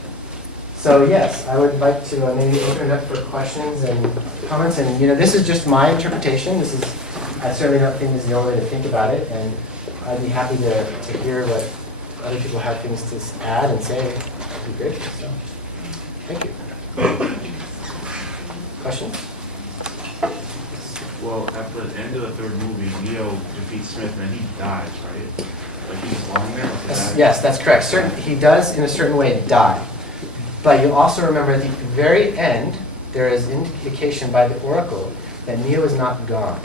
So yes, I would like to maybe open it up for questions and comments. And you know, this is just my interpretation. I certainly don't think this is the only way to think about it, and I'd be happy to hear what other people have things to add and say. That'd be great. So, thank you. Questions? Well, at the end of the third movie, Neo defeats Smith and he dies, right? Like he's lying there? Yes, that's correct. He does, in a certain way, die. But you also remember at the very end, there is indication by the oracle that Neo is not gone.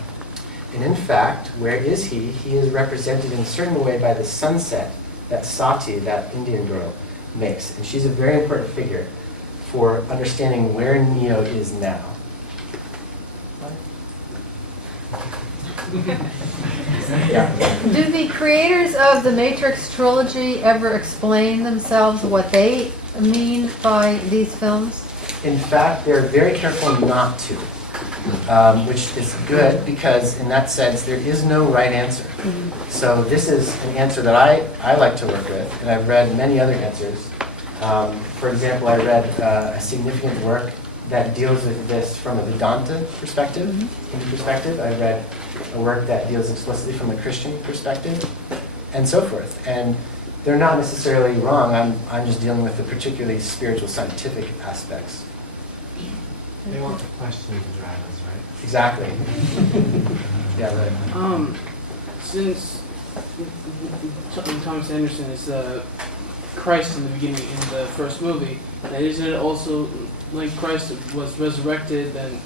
And in fact, where is he? He is represented in a certain way by the sunset that Sati, that Indian girl, makes. And she's a very important figure for understanding where Neo is now. Yeah. Do the creators of the Matrix trilogy ever explain themselves, what they mean by these films? In fact, they're very careful not to. Which is good, because in that sense there is no right answer. So this is an answer that I like to work with, and I've read many other answers. For example, I read a significant work that deals with this from a Vedanta perspective, Hindu perspective. I read a work that deals explicitly from a Christian perspective, and so forth. And they're not necessarily wrong. I'm just dealing with the particularly spiritual scientific aspects. They want to question the dragons, right? Exactly. Yeah, right. Since Thomas Anderson is Christ in the beginning in the first movie, and isn't it also like Christ was resurrected, then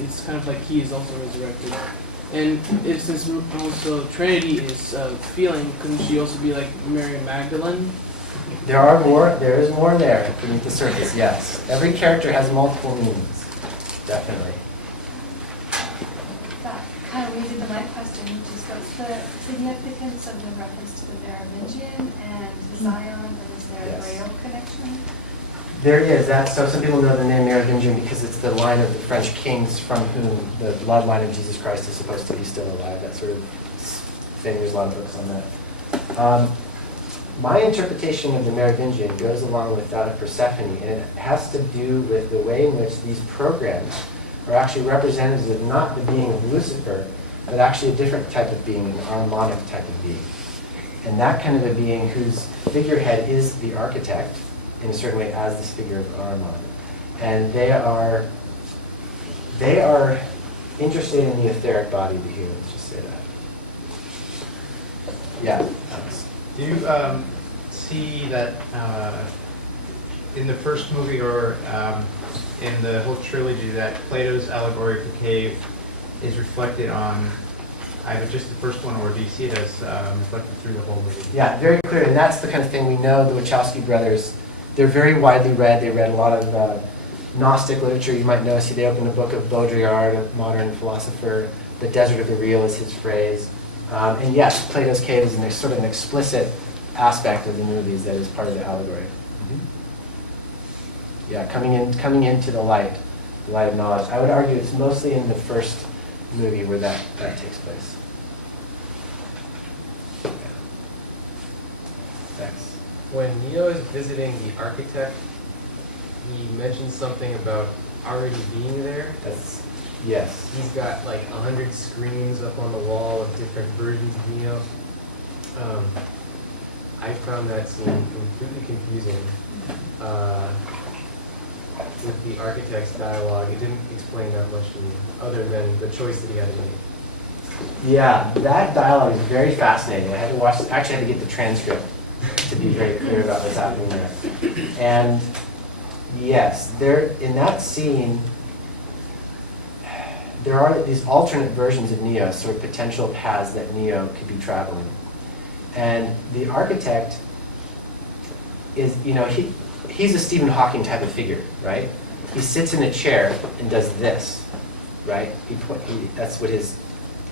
it's kind of like he is also resurrected? And since also Trinity is feeling, couldn't she also be like Mary Magdalene? There is more there beneath the surface, yes. Every character has multiple meanings, definitely. That kind of leads into my question, which is what's the significance of the reference to the Merovingian and Zion, and is there a Grail connection? There is that. So some people know the name Merovingian because it's the line of the French kings from whom the bloodline of Jesus Christ is supposed to be still alive. That sort of thing. There's a lot of books on that. My interpretation of the Merovingian goes along with that of Persephone, and it has to do with the way in which these programs are actually representatives of not the being of Lucifer, but actually a different type of being, an Ahrimanic type of being. And that kind of a being whose figurehead is the architect, in a certain way, as this figure of Ahriman. And they are interested in the etheric body of the humans, just say that. Yeah, Alex. Do you see that in the first movie or in the whole trilogy that Plato's allegory of the cave is reflected on either just the first one, or do you see it as reflected through the whole movie? Yeah, very clear. And that's the kind of thing we know the Wachowski brothers, they're very widely read. They read a lot of Gnostic literature. You might notice they opened a book of Baudrillard, a modern philosopher. The desert of the real is his phrase. And yes, Plato's cave is sort of an explicit aspect of the movies that is part of the allegory. Yeah, coming into the light of knowledge. I would argue it's mostly in the first movie where that takes place. Yeah. Thanks. When Neo is visiting the architect, he mentions something about already being there. Yes. He's got like 100 screens up on the wall of different versions of Neo. I found that scene completely confusing. With the architect's dialogue, it didn't explain that much to me, other than the choice that he had to make. Yeah, that dialogue is very fascinating. I had to watch. Actually, I had to get the transcript to be very clear about what's happening there. And yes, in that scene, there are these alternate versions of Neo, sort of potential paths that Neo could be traveling. And the architect is, he's a Stephen Hawking type of figure, right? He sits in a chair and does this, right? That's what his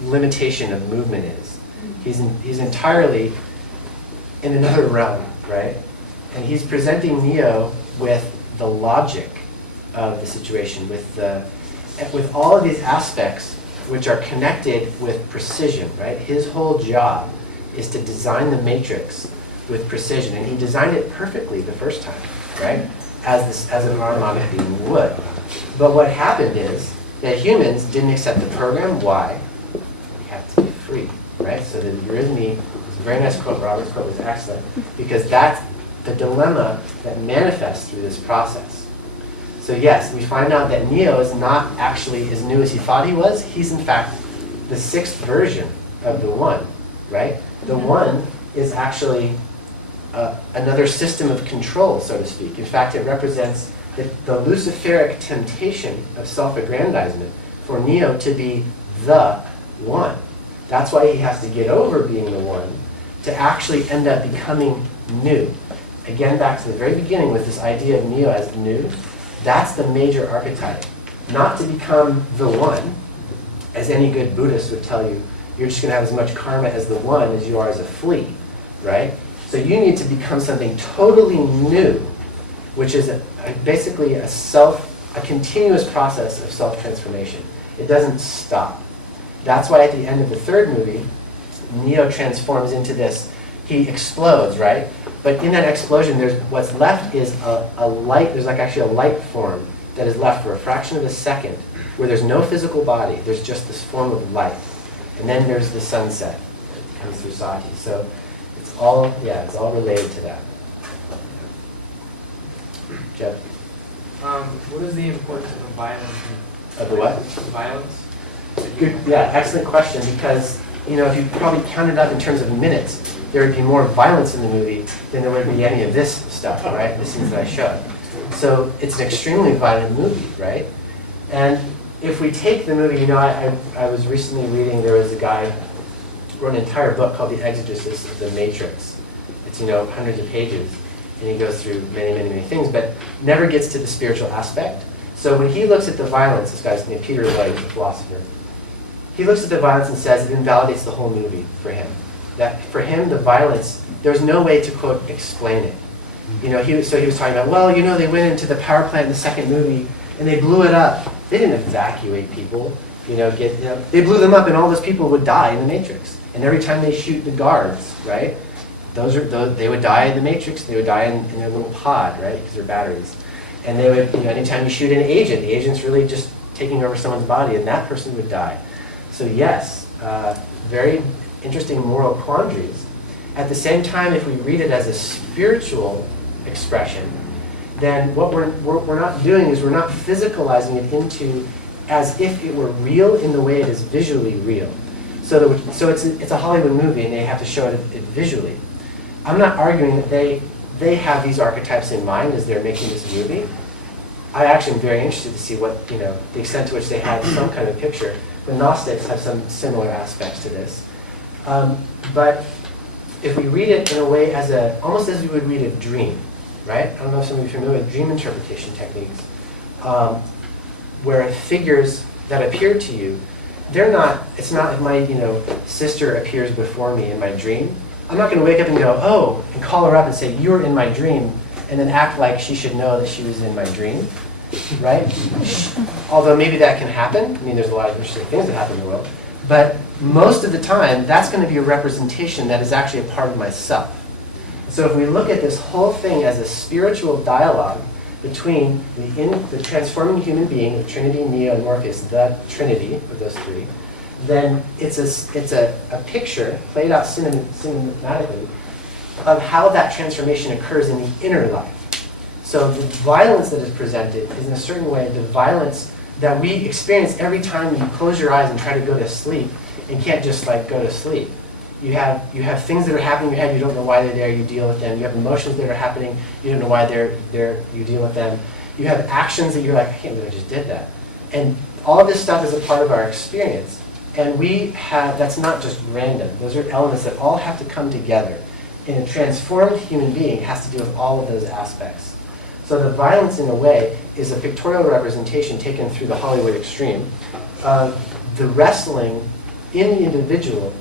limitation of movement is. He's entirely in another realm, right? And he's presenting Neo with the logic of the situation, with all of these aspects which are connected with precision, right? His whole job is to design the matrix with precision, and he designed it perfectly the first time, right? As an Ahrimanic being would. But what happened is that humans didn't accept the program. Why? We have to be free, right? So the eurythmy, this very nice quote, Robert's quote was excellent, because that's the dilemma that manifests through this process. So yes, we find out that Neo is not actually as new as he thought he was. He's in fact the sixth version of the One, right? The One is actually another system of control, so to speak. In fact, it represents the Luciferic temptation of self-aggrandizement for Neo to be the One. That's why he has to get over being the One to actually end up becoming new. Again, back to the very beginning with this idea of Neo as new, that's the major archetype. Not to become the One, as any good Buddhist would tell you, you're just going to have as much karma as the One as you are as a flea, right? So you need to become something totally new, which is basically a continuous process of self-transformation. It doesn't stop. That's why at the end of the third movie, Neo transforms into this. He explodes, right? But in that explosion, what's left is a light. There's actually a light form that is left for a fraction of a second, where there's no physical body. There's just this form of light. And then there's the sunset that comes through Sati. So it's all related to that. Jeff? What is the importance of violence? Of the what? Violence. Good. Yeah, excellent question. Because if you probably counted up in terms of minutes, there would be more violence in the movie than there would be any of this stuff, right? The scenes that I showed. So it's an extremely violent movie, right? And if we take the movie, I was recently reading, there was a guy who wrote an entire book called The Exegesis of the Matrix. It's, hundreds of pages, and he goes through many, many, many things, but never gets to the spiritual aspect. So when he looks at the violence, this guy's named Peter Lloyd, the philosopher, he looks at the violence and says it invalidates the whole movie for him. That for him, the violence, there's no way to, quote, explain it. You know, he was talking about, well, you know, they went into the power plant in the second movie and they blew it up. They didn't evacuate people. They blew them up and all those people would die in the Matrix. And every time they shoot the guards, right? They would die in the Matrix. They would die in their little pod, right? Because they're batteries. And they would, anytime you shoot an agent, the agent's really just taking over someone's body, and that person would die. So yes, very interesting moral quandaries. At the same time, if we read it as a spiritual expression, then what we're not doing is we're not physicalizing it into as if it were real in the way it is visually real. So it's a Hollywood movie and they have to show it visually. I'm not arguing that they have these archetypes in mind as they're making this movie. I actually am very interested to see what, the extent to which they had some kind of picture. The Gnostics have some similar aspects to this. But if we read it in a way almost as we would read a dream, right? I don't know if some of you are familiar with dream interpretation techniques, where figures that appear to you, it's not if my, sister appears before me in my dream. I'm not going to wake up and go, oh, and call her up and say, you're in my dream, and then act like she should know that she was in my dream, right? Although maybe that can happen. I mean, there's a lot of interesting things that happen in the world. But most of the time, that's going to be a representation that is actually a part of myself. So if we look at this whole thing as a spiritual dialogue between the transforming human being, the Trinity, Neo, and Morpheus, the Trinity of those three, then it's a picture played out cinematically of how that transformation occurs in the inner life. So the violence that is presented is in a certain way the violence that we experience every time you close your eyes and try to go to sleep and can't just go to sleep. You have things that are happening in your head, you don't know why they're there, you deal with them. You have emotions that are happening, you don't know why they're there, you deal with them. You have actions that you're like, I can't believe I just did that. And all of this stuff is a part of our experience. And that's not just random. Those are elements that all have to come together. And a transformed human being has to do with all of those aspects. So the violence, in a way, is a pictorial representation taken through the Hollywood extreme of the wrestling in the individual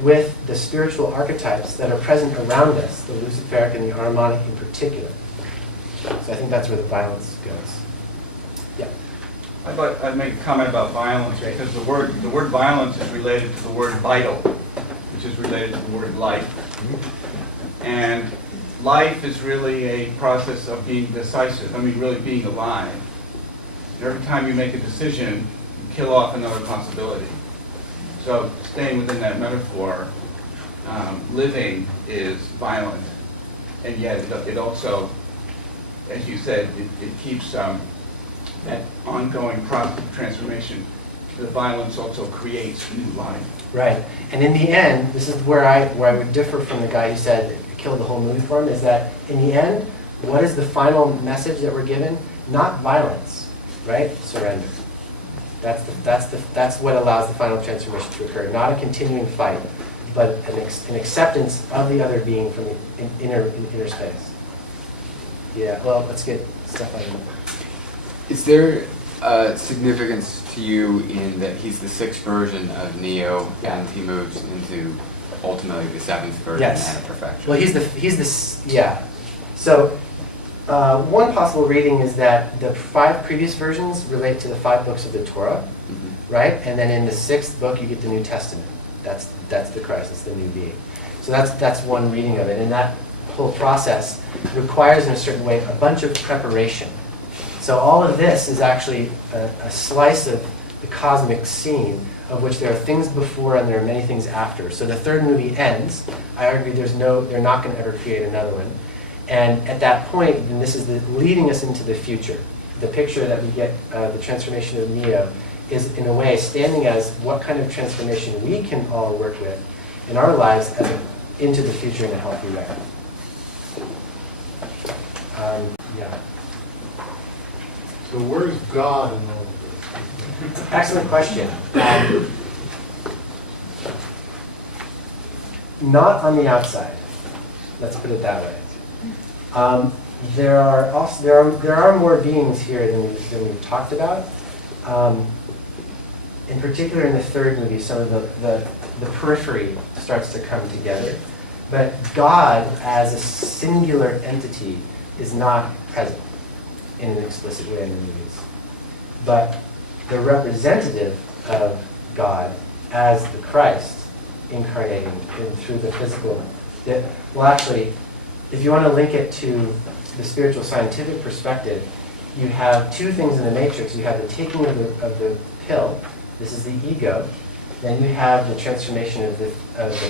with the spiritual archetypes that are present around us, the Luciferic and the Harmonic in particular. So I think that's where the violence goes. Yeah. I'd make a comment about violence because the word violence is related to the word vital, which is related to the word life. And life is really a process of being decisive, really being alive. And every time you make a decision, you kill off another possibility. So staying within that metaphor, living is violent, and yet it also, as you said, it keeps that ongoing process of transformation. The violence also creates new life. Right, and in the end, this is where I would differ from the guy who said it killed the whole movie for him, is that in the end, what is the final message that we're given? Not violence, right? Surrender. That's what allows the final transformation to occur. Not a continuing fight, but an acceptance of the other being from the inner space. Yeah, well, let's get stuff on it. Is there significance to you in that he's the sixth version of Neo, and he moves into ultimately the seventh version and perfection? Well, yeah. So one possible reading is that the 5 previous versions relate to the 5 books of the Torah, right? And then in the 6th book, you get the New Testament. That's the Christ. It's the new being. So that's one reading of it, and that whole process requires, in a certain way, a bunch of preparation. So all of this is actually a slice of the cosmic scene, of which there are things before and there are many things after. So the 3rd movie ends. I argue they're not going to ever create another one. And at that point, and this is leading us into the future. The picture that we get, the transformation of Neo, is in a way standing as what kind of transformation we can all work with in our lives into the future in a healthy way. Yeah. So where's God in all of this? Excellent question. Not on the outside. Let's put it that way. There are more beings here than we've talked about. In particular, in the 3rd movie, some of the periphery starts to come together. But God as a singular entity is not present in an explicit way in the movies. But the representative of God as the Christ incarnating through the physical, well actually, if you want to link it to the spiritual scientific perspective, you have two things in the matrix. You have the taking of the pill, this is the ego, then you have the transformation of the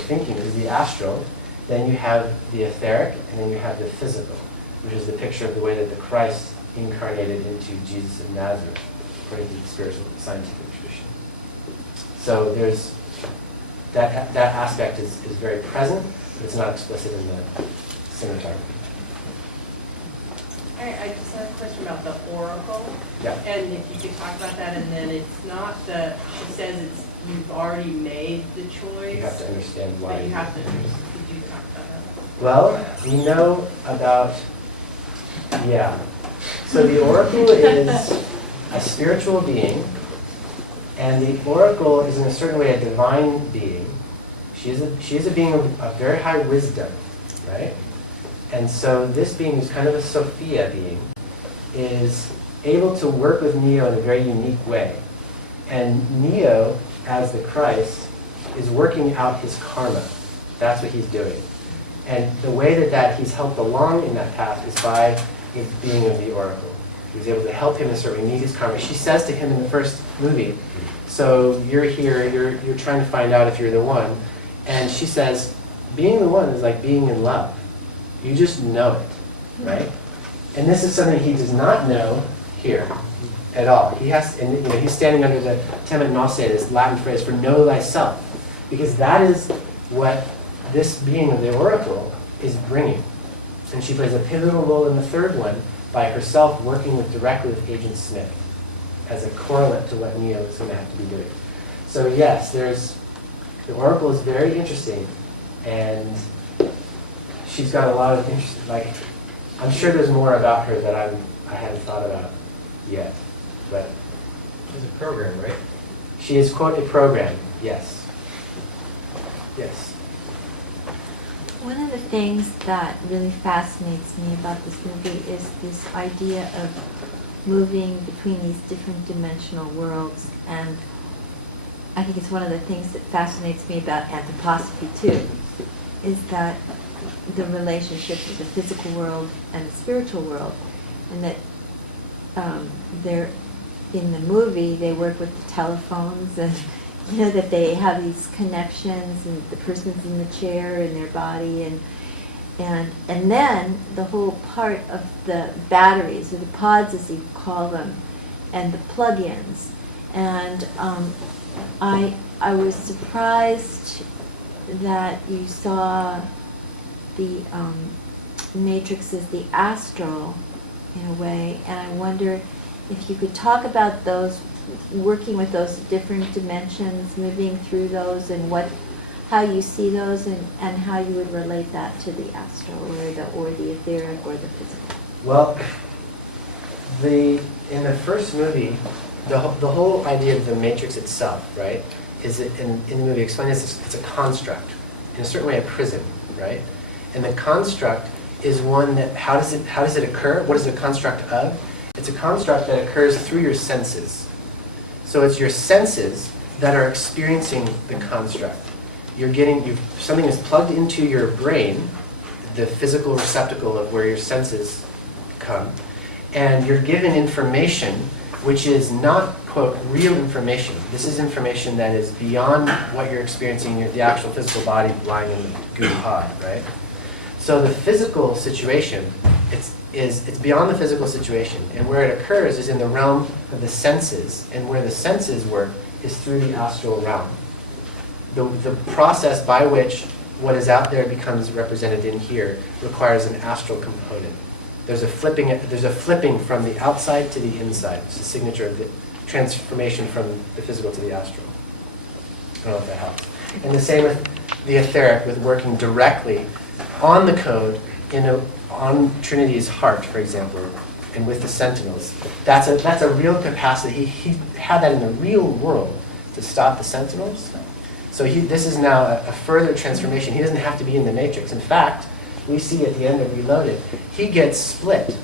thinking, this is the astral, then you have the etheric, and then you have the physical, which is the picture of the way that the Christ incarnated into Jesus of Nazareth, according to the spiritual scientific tradition. So there's that aspect is very present, but it's not explicit in the cinematography. I just have a question about the oracle. Yeah. And if you could talk about that, and then it's not that she says it's you've already made the choice. You have to understand why. But you have to. Could you talk about that? Well, we know about, yeah. So the oracle is a spiritual being, and the oracle is in a certain way a divine being. She is a being of very high wisdom, right? And so this being, who's kind of a Sophia being, is able to work with Neo in a very unique way. And Neo, as the Christ, is working out his karma. That's what he's doing. And the way that he's helped along in that path is by a being of the oracle. He's able to help him in a certain way meet his karma. She says to him in the first movie, so you're here, you're trying to find out if you're the one. And she says, being the one is like being in love. You just know it, right? And this is something he does not know here at all. He has, and he's standing under the temet nose, this Latin phrase for know thyself, because that is what this being of the oracle is bringing. And she plays a pivotal role in the third one by herself working directly with Agent Smith as a correlate to what Neo is going to have to be doing. So yes, the oracle is very interesting, and she's got a lot of interest. Like, I'm sure there's more about her that I haven't thought about yet. But she's a program, right? She is, quote, a program. Yes. Yes. One of the things that really fascinates me about this movie is this idea of moving between these different dimensional worlds, and I think it's one of the things that fascinates me about Anthroposophy too, is that the relationship with the physical world and the spiritual world, and that they're in the movie they work with the telephones, and you know that they have these connections, and the person's in the chair in their body, and then the whole part of the batteries, or the pods as you call them, and the plug-ins, and I was surprised that you saw the matrix as the astral in a way, and I wonder if you could talk about those, working with those different dimensions, moving through those, and how you see those, and how you would relate that to the astral or the etheric or the physical. Well, in the first movie, the whole idea of the matrix itself, right, is in the movie explained as it's a construct, in a certain way a prison, right? And the construct is one that, how does it occur? What is the construct of? It's a construct that occurs through your senses. So it's your senses that are experiencing the construct. Something is plugged into your brain, the physical receptacle of where your senses come, and you're given information which is not, quote, real information. This is information that is beyond what you're experiencing in the actual physical body lying in the goo pod, right? So the physical situation, it's beyond the physical situation, and where it occurs is in the realm of the senses, and where the senses work is through the astral realm. The process by which what is out there becomes represented in here requires an astral component. There's a flipping from the outside to the inside. It's the signature of the transformation from the physical to the astral. I don't know if that helps. And the same with the etheric, with working directly on the code on Trinity's heart, for example, and with the Sentinels. That's a real capacity. He had that in the real world to stop the Sentinels. So this is now a further transformation. He doesn't have to be in the matrix. In fact, we see at the end of Reloaded, he gets split,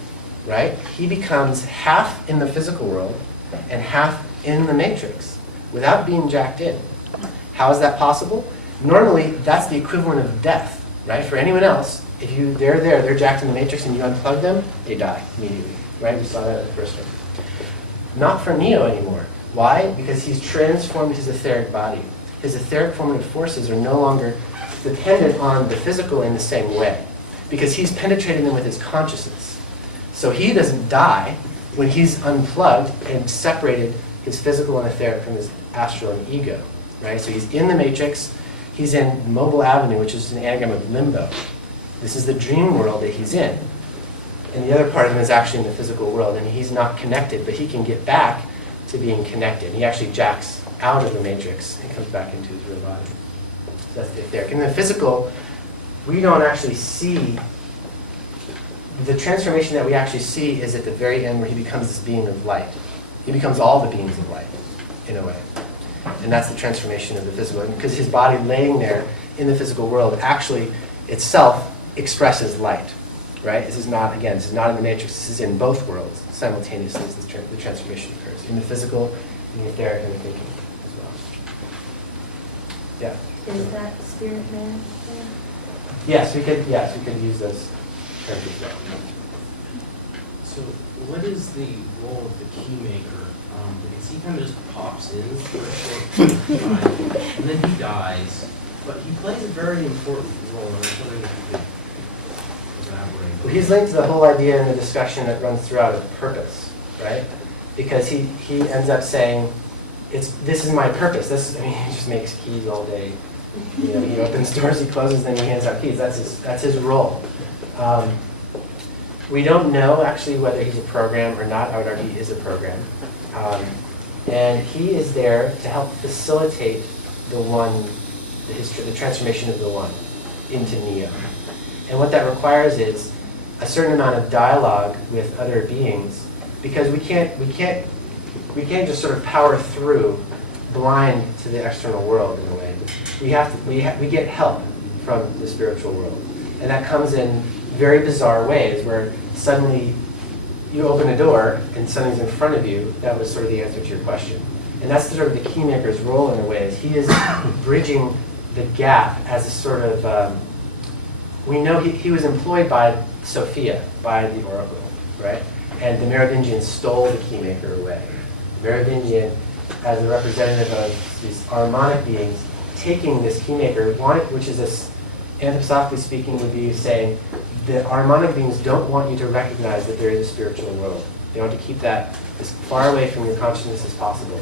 right? He becomes half in the physical world and half in the matrix without being jacked in. How is that possible? Normally, that's the equivalent of death, right? For anyone else, if they're jacked in the matrix and you unplug them, they die immediately, right? We saw that in the first one. Not for Neo anymore. Why? Because he's transformed his etheric body. His etheric formative forces are no longer dependent on the physical in the same way, because he's penetrating them with his consciousness. So he doesn't die when he's unplugged and separated his physical and etheric from his astral and ego, right? So he's in the matrix. He's in Mobile Avenue, which is an anagram of limbo. This is the dream world that he's in. And the other part of him is actually in the physical world, and he's not connected, but he can get back to being connected. He actually jacks out of the matrix and comes back into his real body. So that's the etheric. In the physical, we don't actually see, the transformation that we actually see is at the very end where he becomes this being of light. He becomes all the beings of light, in a way. And that's the transformation of the physical. Because his body laying there in the physical world actually itself expresses light, right? This is not, again, this is not in the matrix, this is in both worlds simultaneously as the transformation occurs. In the physical, in the etheric, and the thinking as well. Yeah? Is that spirit man there? Yes, we could use those terms as well. So what is the role of the key maker? Because he kind of just pops in for a short time, and then he dies. But he plays a very important role, and I was wondering if you could elaborate. Well, he's linked to the whole idea in the discussion that runs throughout of purpose, right? Because he ends up saying, this is my purpose. He just makes keys all day. He opens doors, he closes them, he hands out keys. That's his role. We don't know actually whether he's a program or not. I would argue he is a program. And he is there to help facilitate the one, the transformation of the one into Neo. And what that requires is a certain amount of dialogue with other beings, because we can't just sort of power through blind to the external world in a way. We get help from the spiritual world. And that comes in very bizarre ways where suddenly you open a door and something's in front of you. That was sort of the answer to your question. And that's sort of the key maker's role in a way, is he is bridging the gap as a sort of, we know he was employed by Sophia, by the Oracle, right? And the Merovingians stole the key maker away. The Merovingian, as a representative of these harmonic beings, taking this key maker, which is this, anthroposophically speaking, would be saying, the harmonic beings don't want you to recognize that there is a spiritual world. They want to keep that as far away from your consciousness as possible.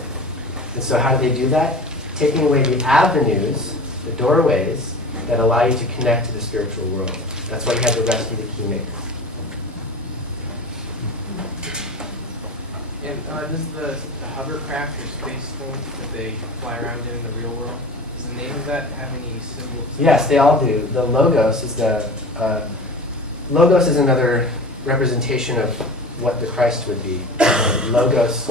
And so how do they do that? Taking away the avenues, the doorways, that allow you to connect to the spiritual world. That's why you had to rescue the key maker. And does the hovercraft or space phone that they fly around in the real world, does the name of that have any symbols? Yes, they all do. The logos is logos is another representation of what the Christ would be. Logos,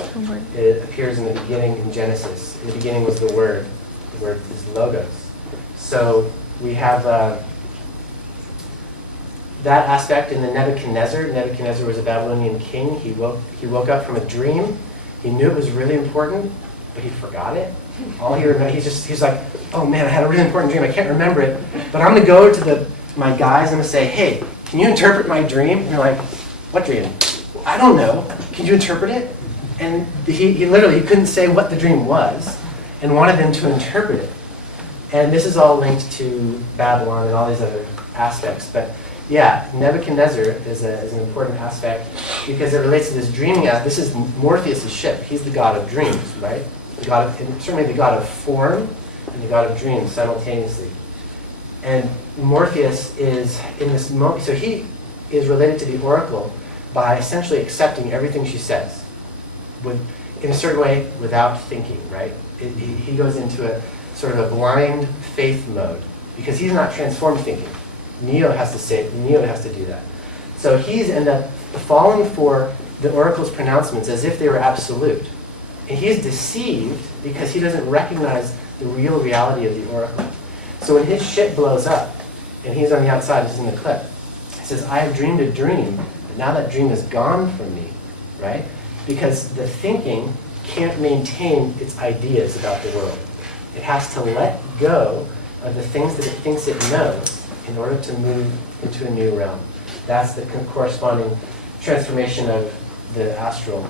it appears in the beginning in Genesis. In the beginning was the Word. The Word is logos. So we have that aspect in the Nebuchadnezzar. Nebuchadnezzar was a Babylonian king. He woke up from a dream. He knew it was really important, but he forgot it. All he remembered, he's like, oh man, I had a really important dream. I can't remember it, but I'm gonna go to my guys. I'm gonna say, hey, can you interpret my dream? And they're like, what dream? I don't know. Can you interpret it? And he literally couldn't say what the dream was, and wanted them to interpret it. And this is all linked to Babylon and all these other aspects. But yeah, Nebuchadnezzar is an important aspect because it relates to this dreaming aspect. This is Morpheus' ship. He's the god of dreams, right? Certainly the god of form and the god of dreams simultaneously. And Morpheus is in this moment, so he is related to the oracle by essentially accepting everything she says, in a certain way, without thinking, right? He goes into a sort of a blind faith mode because he's not transformed thinking. Neo has to do that. So he's ended up falling for the oracle's pronouncements as if they were absolute. And he's deceived because he doesn't recognize the real reality of the oracle. So when his ship blows up, and he's on the outside, this is in the clip, he says, I have dreamed a dream, but now that dream is gone from me, right? Because the thinking can't maintain its ideas about the world. It has to let go of the things that it thinks it knows in order to move into a new realm. That's the corresponding transformation of the astral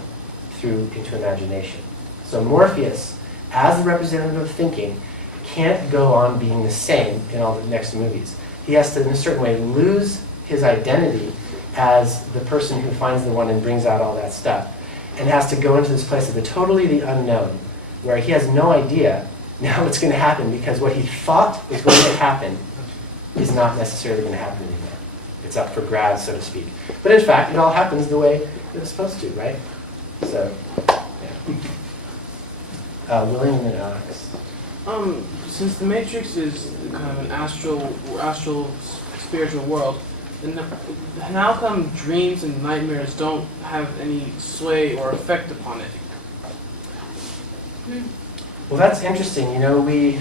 through into imagination. So Morpheus, as the representative of thinking, can't go on being the same in all the next movies. He has to, in a certain way, lose his identity as the person who finds the one and brings out all that stuff, and has to go into this place of the unknown, where he has no idea now what's going to happen, because what he thought was going to happen is not necessarily going to happen anymore. It's up for grabs, so to speak. But in fact, it all happens the way it was supposed to, right? So, yeah. William and then Alex. Since the Matrix is kind of an astral spiritual world, then how come dreams and nightmares don't have any sway or effect upon it? Well, that's interesting. You know, I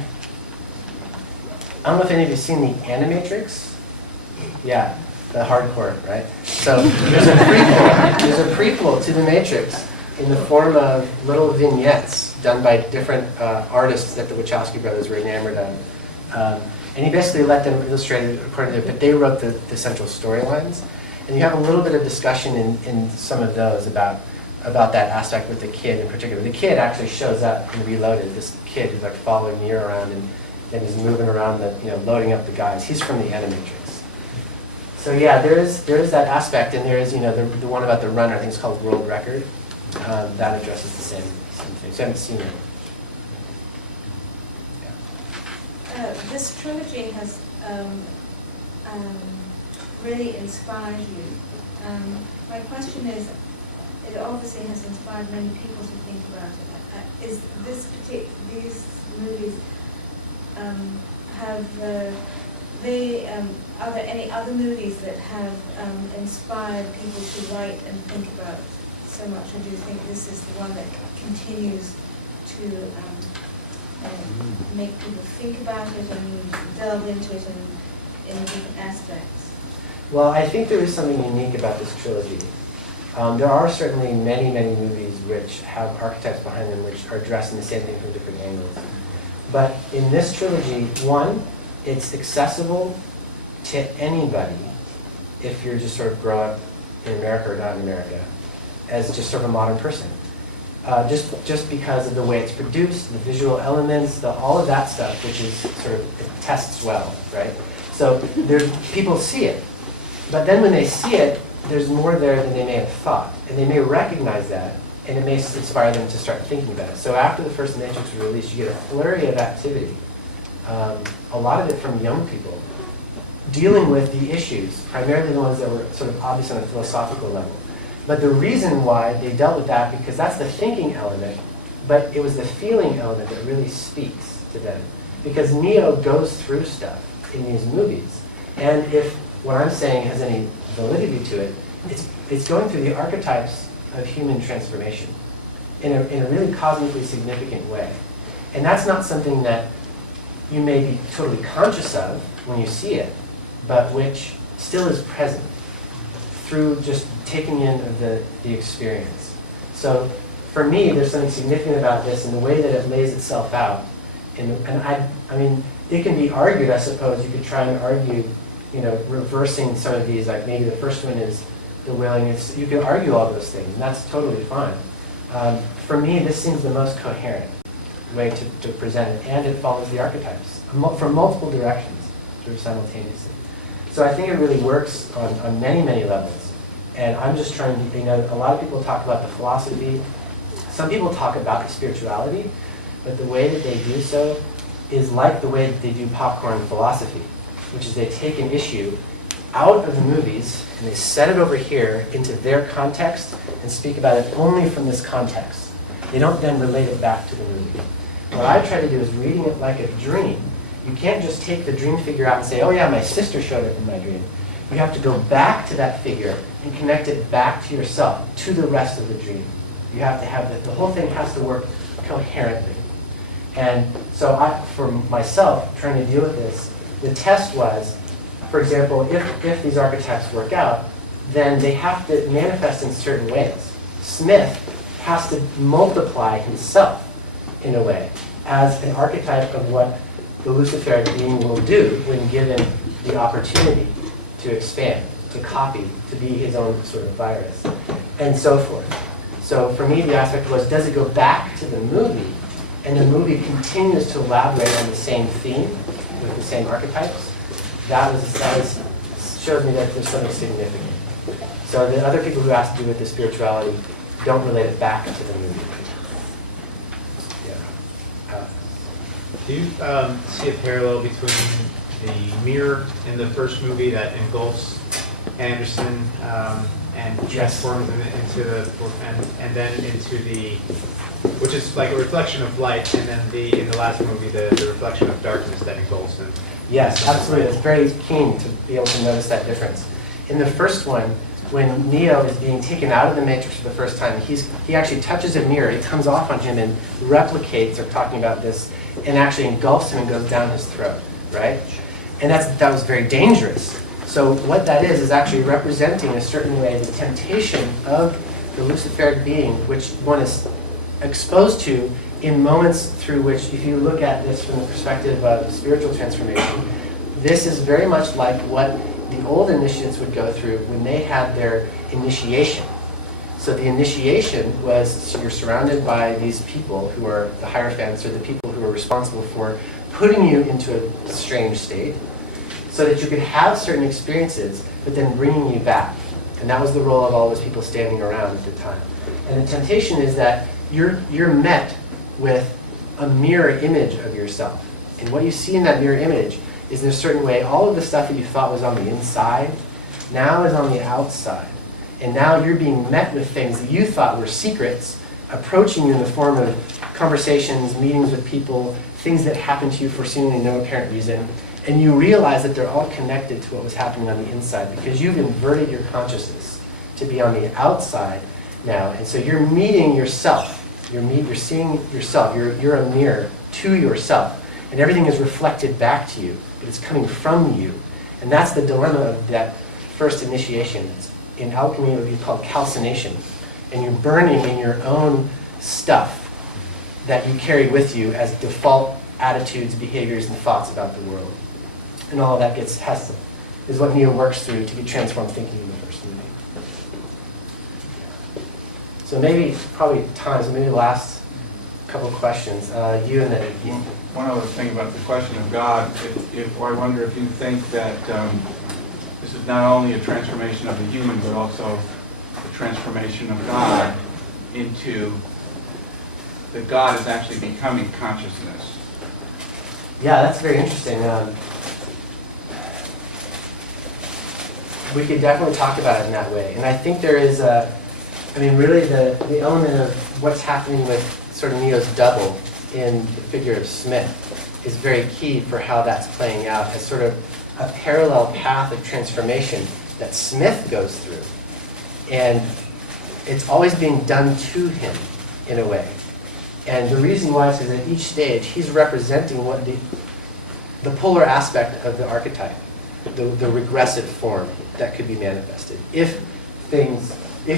don't know if any of you have seen the Animatrix. Yeah, the hardcore, right? So there's a prequel to the Matrix in the form of little vignettes done by different artists that the Wachowski brothers were enamored of. And he basically let them illustrate it according to it, but they wrote the central storylines. And you have a little bit of discussion in some of those about that aspect with the kid in particular. The kid actually shows up in Reloaded, this kid who's like following Neo around and is moving around, loading up the guys. He's from the Animatrix. So yeah, there is that aspect, and there is, the one about the runner, I think it's called World Record. That addresses the same thing. So I haven't seen it. This trilogy has really inspired you. My question is, it obviously has inspired many people to think about it. Is these movies are there any other movies that have inspired people to write and think about so much, and do you think this is the one that continues to make people think about it and delve into it in different aspects? Well, I think there is something unique about this trilogy. There are certainly many, many movies which have archetypes behind them which are addressing the same thing from different angles. But in this trilogy, one, it's accessible to anybody if you're just sort of grow up in America or not in America, as just sort of a modern person. Just because of the way it's produced, the visual elements, all of that stuff, which is sort of, it tests well, right? So people see it, but then when they see it, there's more there than they may have thought, and they may recognize that, and it may inspire them to start thinking about it. So after the first Matrix was released, you get a flurry of activity, a lot of it from young people, dealing with the issues, primarily the ones that were sort of obvious on a philosophical level. But the reason why they dealt with that, because that's the thinking element, but it was the feeling element that really speaks to them. Because Neo goes through stuff in these movies, and if what I'm saying has any validity to it, it's going through the archetypes of human transformation in a really cosmically significant way. And that's not something that you may be totally conscious of when you see it, but which still is present through just taking in of the experience. So for me, there's something significant about this and the way that it lays itself out. And I mean, it can be argued, I suppose, you could try and argue, reversing some of these, like maybe the first one is the willingness. You could argue all those things, and that's totally fine. For me, this seems the most coherent way to present it, and it follows the archetypes from multiple directions, sort of simultaneously. So I think it really works on many, many levels. And I'm just trying to, a lot of people talk about the philosophy. Some people talk about the spirituality, but the way that they do so is like the way that they do popcorn philosophy, which is they take an issue out of the movies and they set it over here into their context and speak about it only from this context. They don't then relate it back to the movie. What I try to do is reading it like a dream. You can't just take the dream figure out and say, oh yeah, my sister showed up in my dream. You have to go back to that figure and connect it back to yourself, to the rest of the dream. You have to have the whole thing has to work coherently. And so for myself, trying to deal with this, the test was, for example, if these archetypes work out, then they have to manifest in certain ways. Smith has to multiply himself in a way as an archetype of what the Luciferic being will do when given the opportunity to expand, to copy, to be his own sort of virus, and so forth. So for me, the aspect was, does it go back to the movie, and the movie continues to elaborate on the same theme with the same archetypes? That shows me that there's something significant. So the other people who asked to do with the spirituality don't relate it back to the movie. Yeah. Do you see a parallel between the mirror in the first movie that engulfs Anderson and transforms him into and then into the, which is like a reflection of light, and then in the last movie the reflection of darkness that engulfs him? Yes, absolutely. It's very keen to be able to notice that difference. In the first one, when Neo is being taken out of the Matrix for the first time, he actually touches a mirror, it comes off on him and replicates, or talking about this, and actually engulfs him and goes down his throat, right? And that was very dangerous. So what that is actually representing a certain way the temptation of the Luciferic being, which one is exposed to in moments through which, if you look at this from the perspective of spiritual transformation, this is very much like what the old initiates would go through when they had their initiation. So the initiation was, you're surrounded by these people who are the Hierophants, or the people who are responsible for putting you into a strange state, so that you could have certain experiences, but then bringing you back. And that was the role of all those people standing around at the time. And the temptation is that you're met with a mirror image of yourself. And what you see in that mirror image is, in a certain way, all of the stuff that you thought was on the inside now is on the outside. And now you're being met with things that you thought were secrets, approaching you in the form of conversations, meetings with people, things that happen to you for seemingly no apparent reason. And you realize that they're all connected to what was happening on the inside, because you've inverted your consciousness to be on the outside now. And so you're meeting yourself. You're seeing yourself. You're a mirror to yourself. And everything is reflected back to you, but it's coming from you. And that's the dilemma of that first initiation. In alchemy, it would be called calcination. And you're burning in your own stuff that you carry with you as default attitudes, behaviors, and thoughts about the world. And all of that is what Neo works through to be transformed thinking in the first movie. So probably time, so maybe the last couple of questions. You and then one other thing about the question of God, I wonder if you think that this is not only a transformation of the human, but also a transformation of God into, that God is actually becoming consciousness. Yeah, that's very interesting. We could definitely talk about it in that way. And I think there is really the element of what's happening with sort of Neo's double in the figure of Smith is very key for how that's playing out as sort of a parallel path of transformation that Smith goes through. And it's always being done to him in a way. And the reason why is because at each stage he's representing what the polar aspect of the archetype, the regressive form that could be manifested. If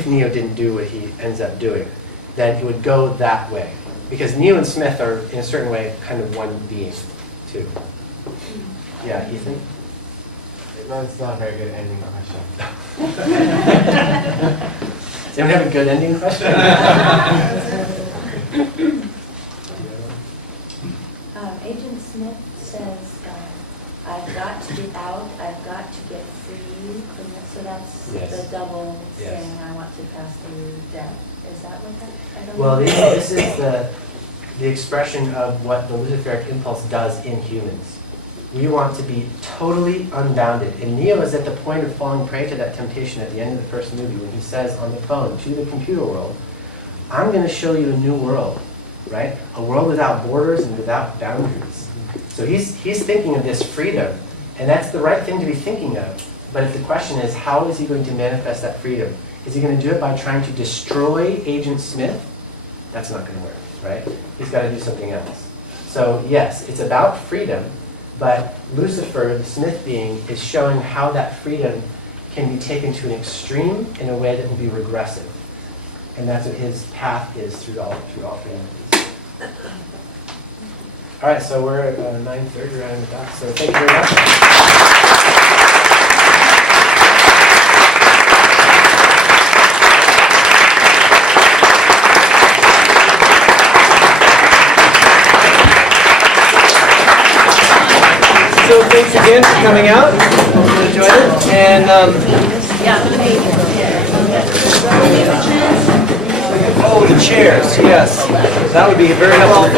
Neo didn't do what he ends up doing, then it would go that way. Because Neo and Smith are, in a certain way, kind of one being, too. Yeah, Ethan? That's not a very good ending question. Does anyone have a good ending question? Agent Smith says, I've got to get out, I've got to get free. So that's the double saying, I want to pass through death. Is that what that? Well, this is the expression of what the Luciferic impulse does in humans. We want to be totally unbounded. And Neo is at the point of falling prey to that temptation at the end of the first movie when he says on the phone to the computer world, I'm going to show you a new world, right? A world without borders and without boundaries. So he's thinking of this freedom, and that's the right thing to be thinking of. But the question is, how is he going to manifest that freedom? Is he going to do it by trying to destroy Agent Smith? That's not going to work, right? He's got to do something else. So yes, it's about freedom, but Lucifer, the Smith being, is showing how that freedom can be taken to an extreme in a way that will be regressive. And that's what his path is through all three movies. All right, so we're at 9:30 right in the back, so thank you very much. So thanks again for coming out. Hope you enjoyed it. And oh, the chairs, yes. That would be very helpful.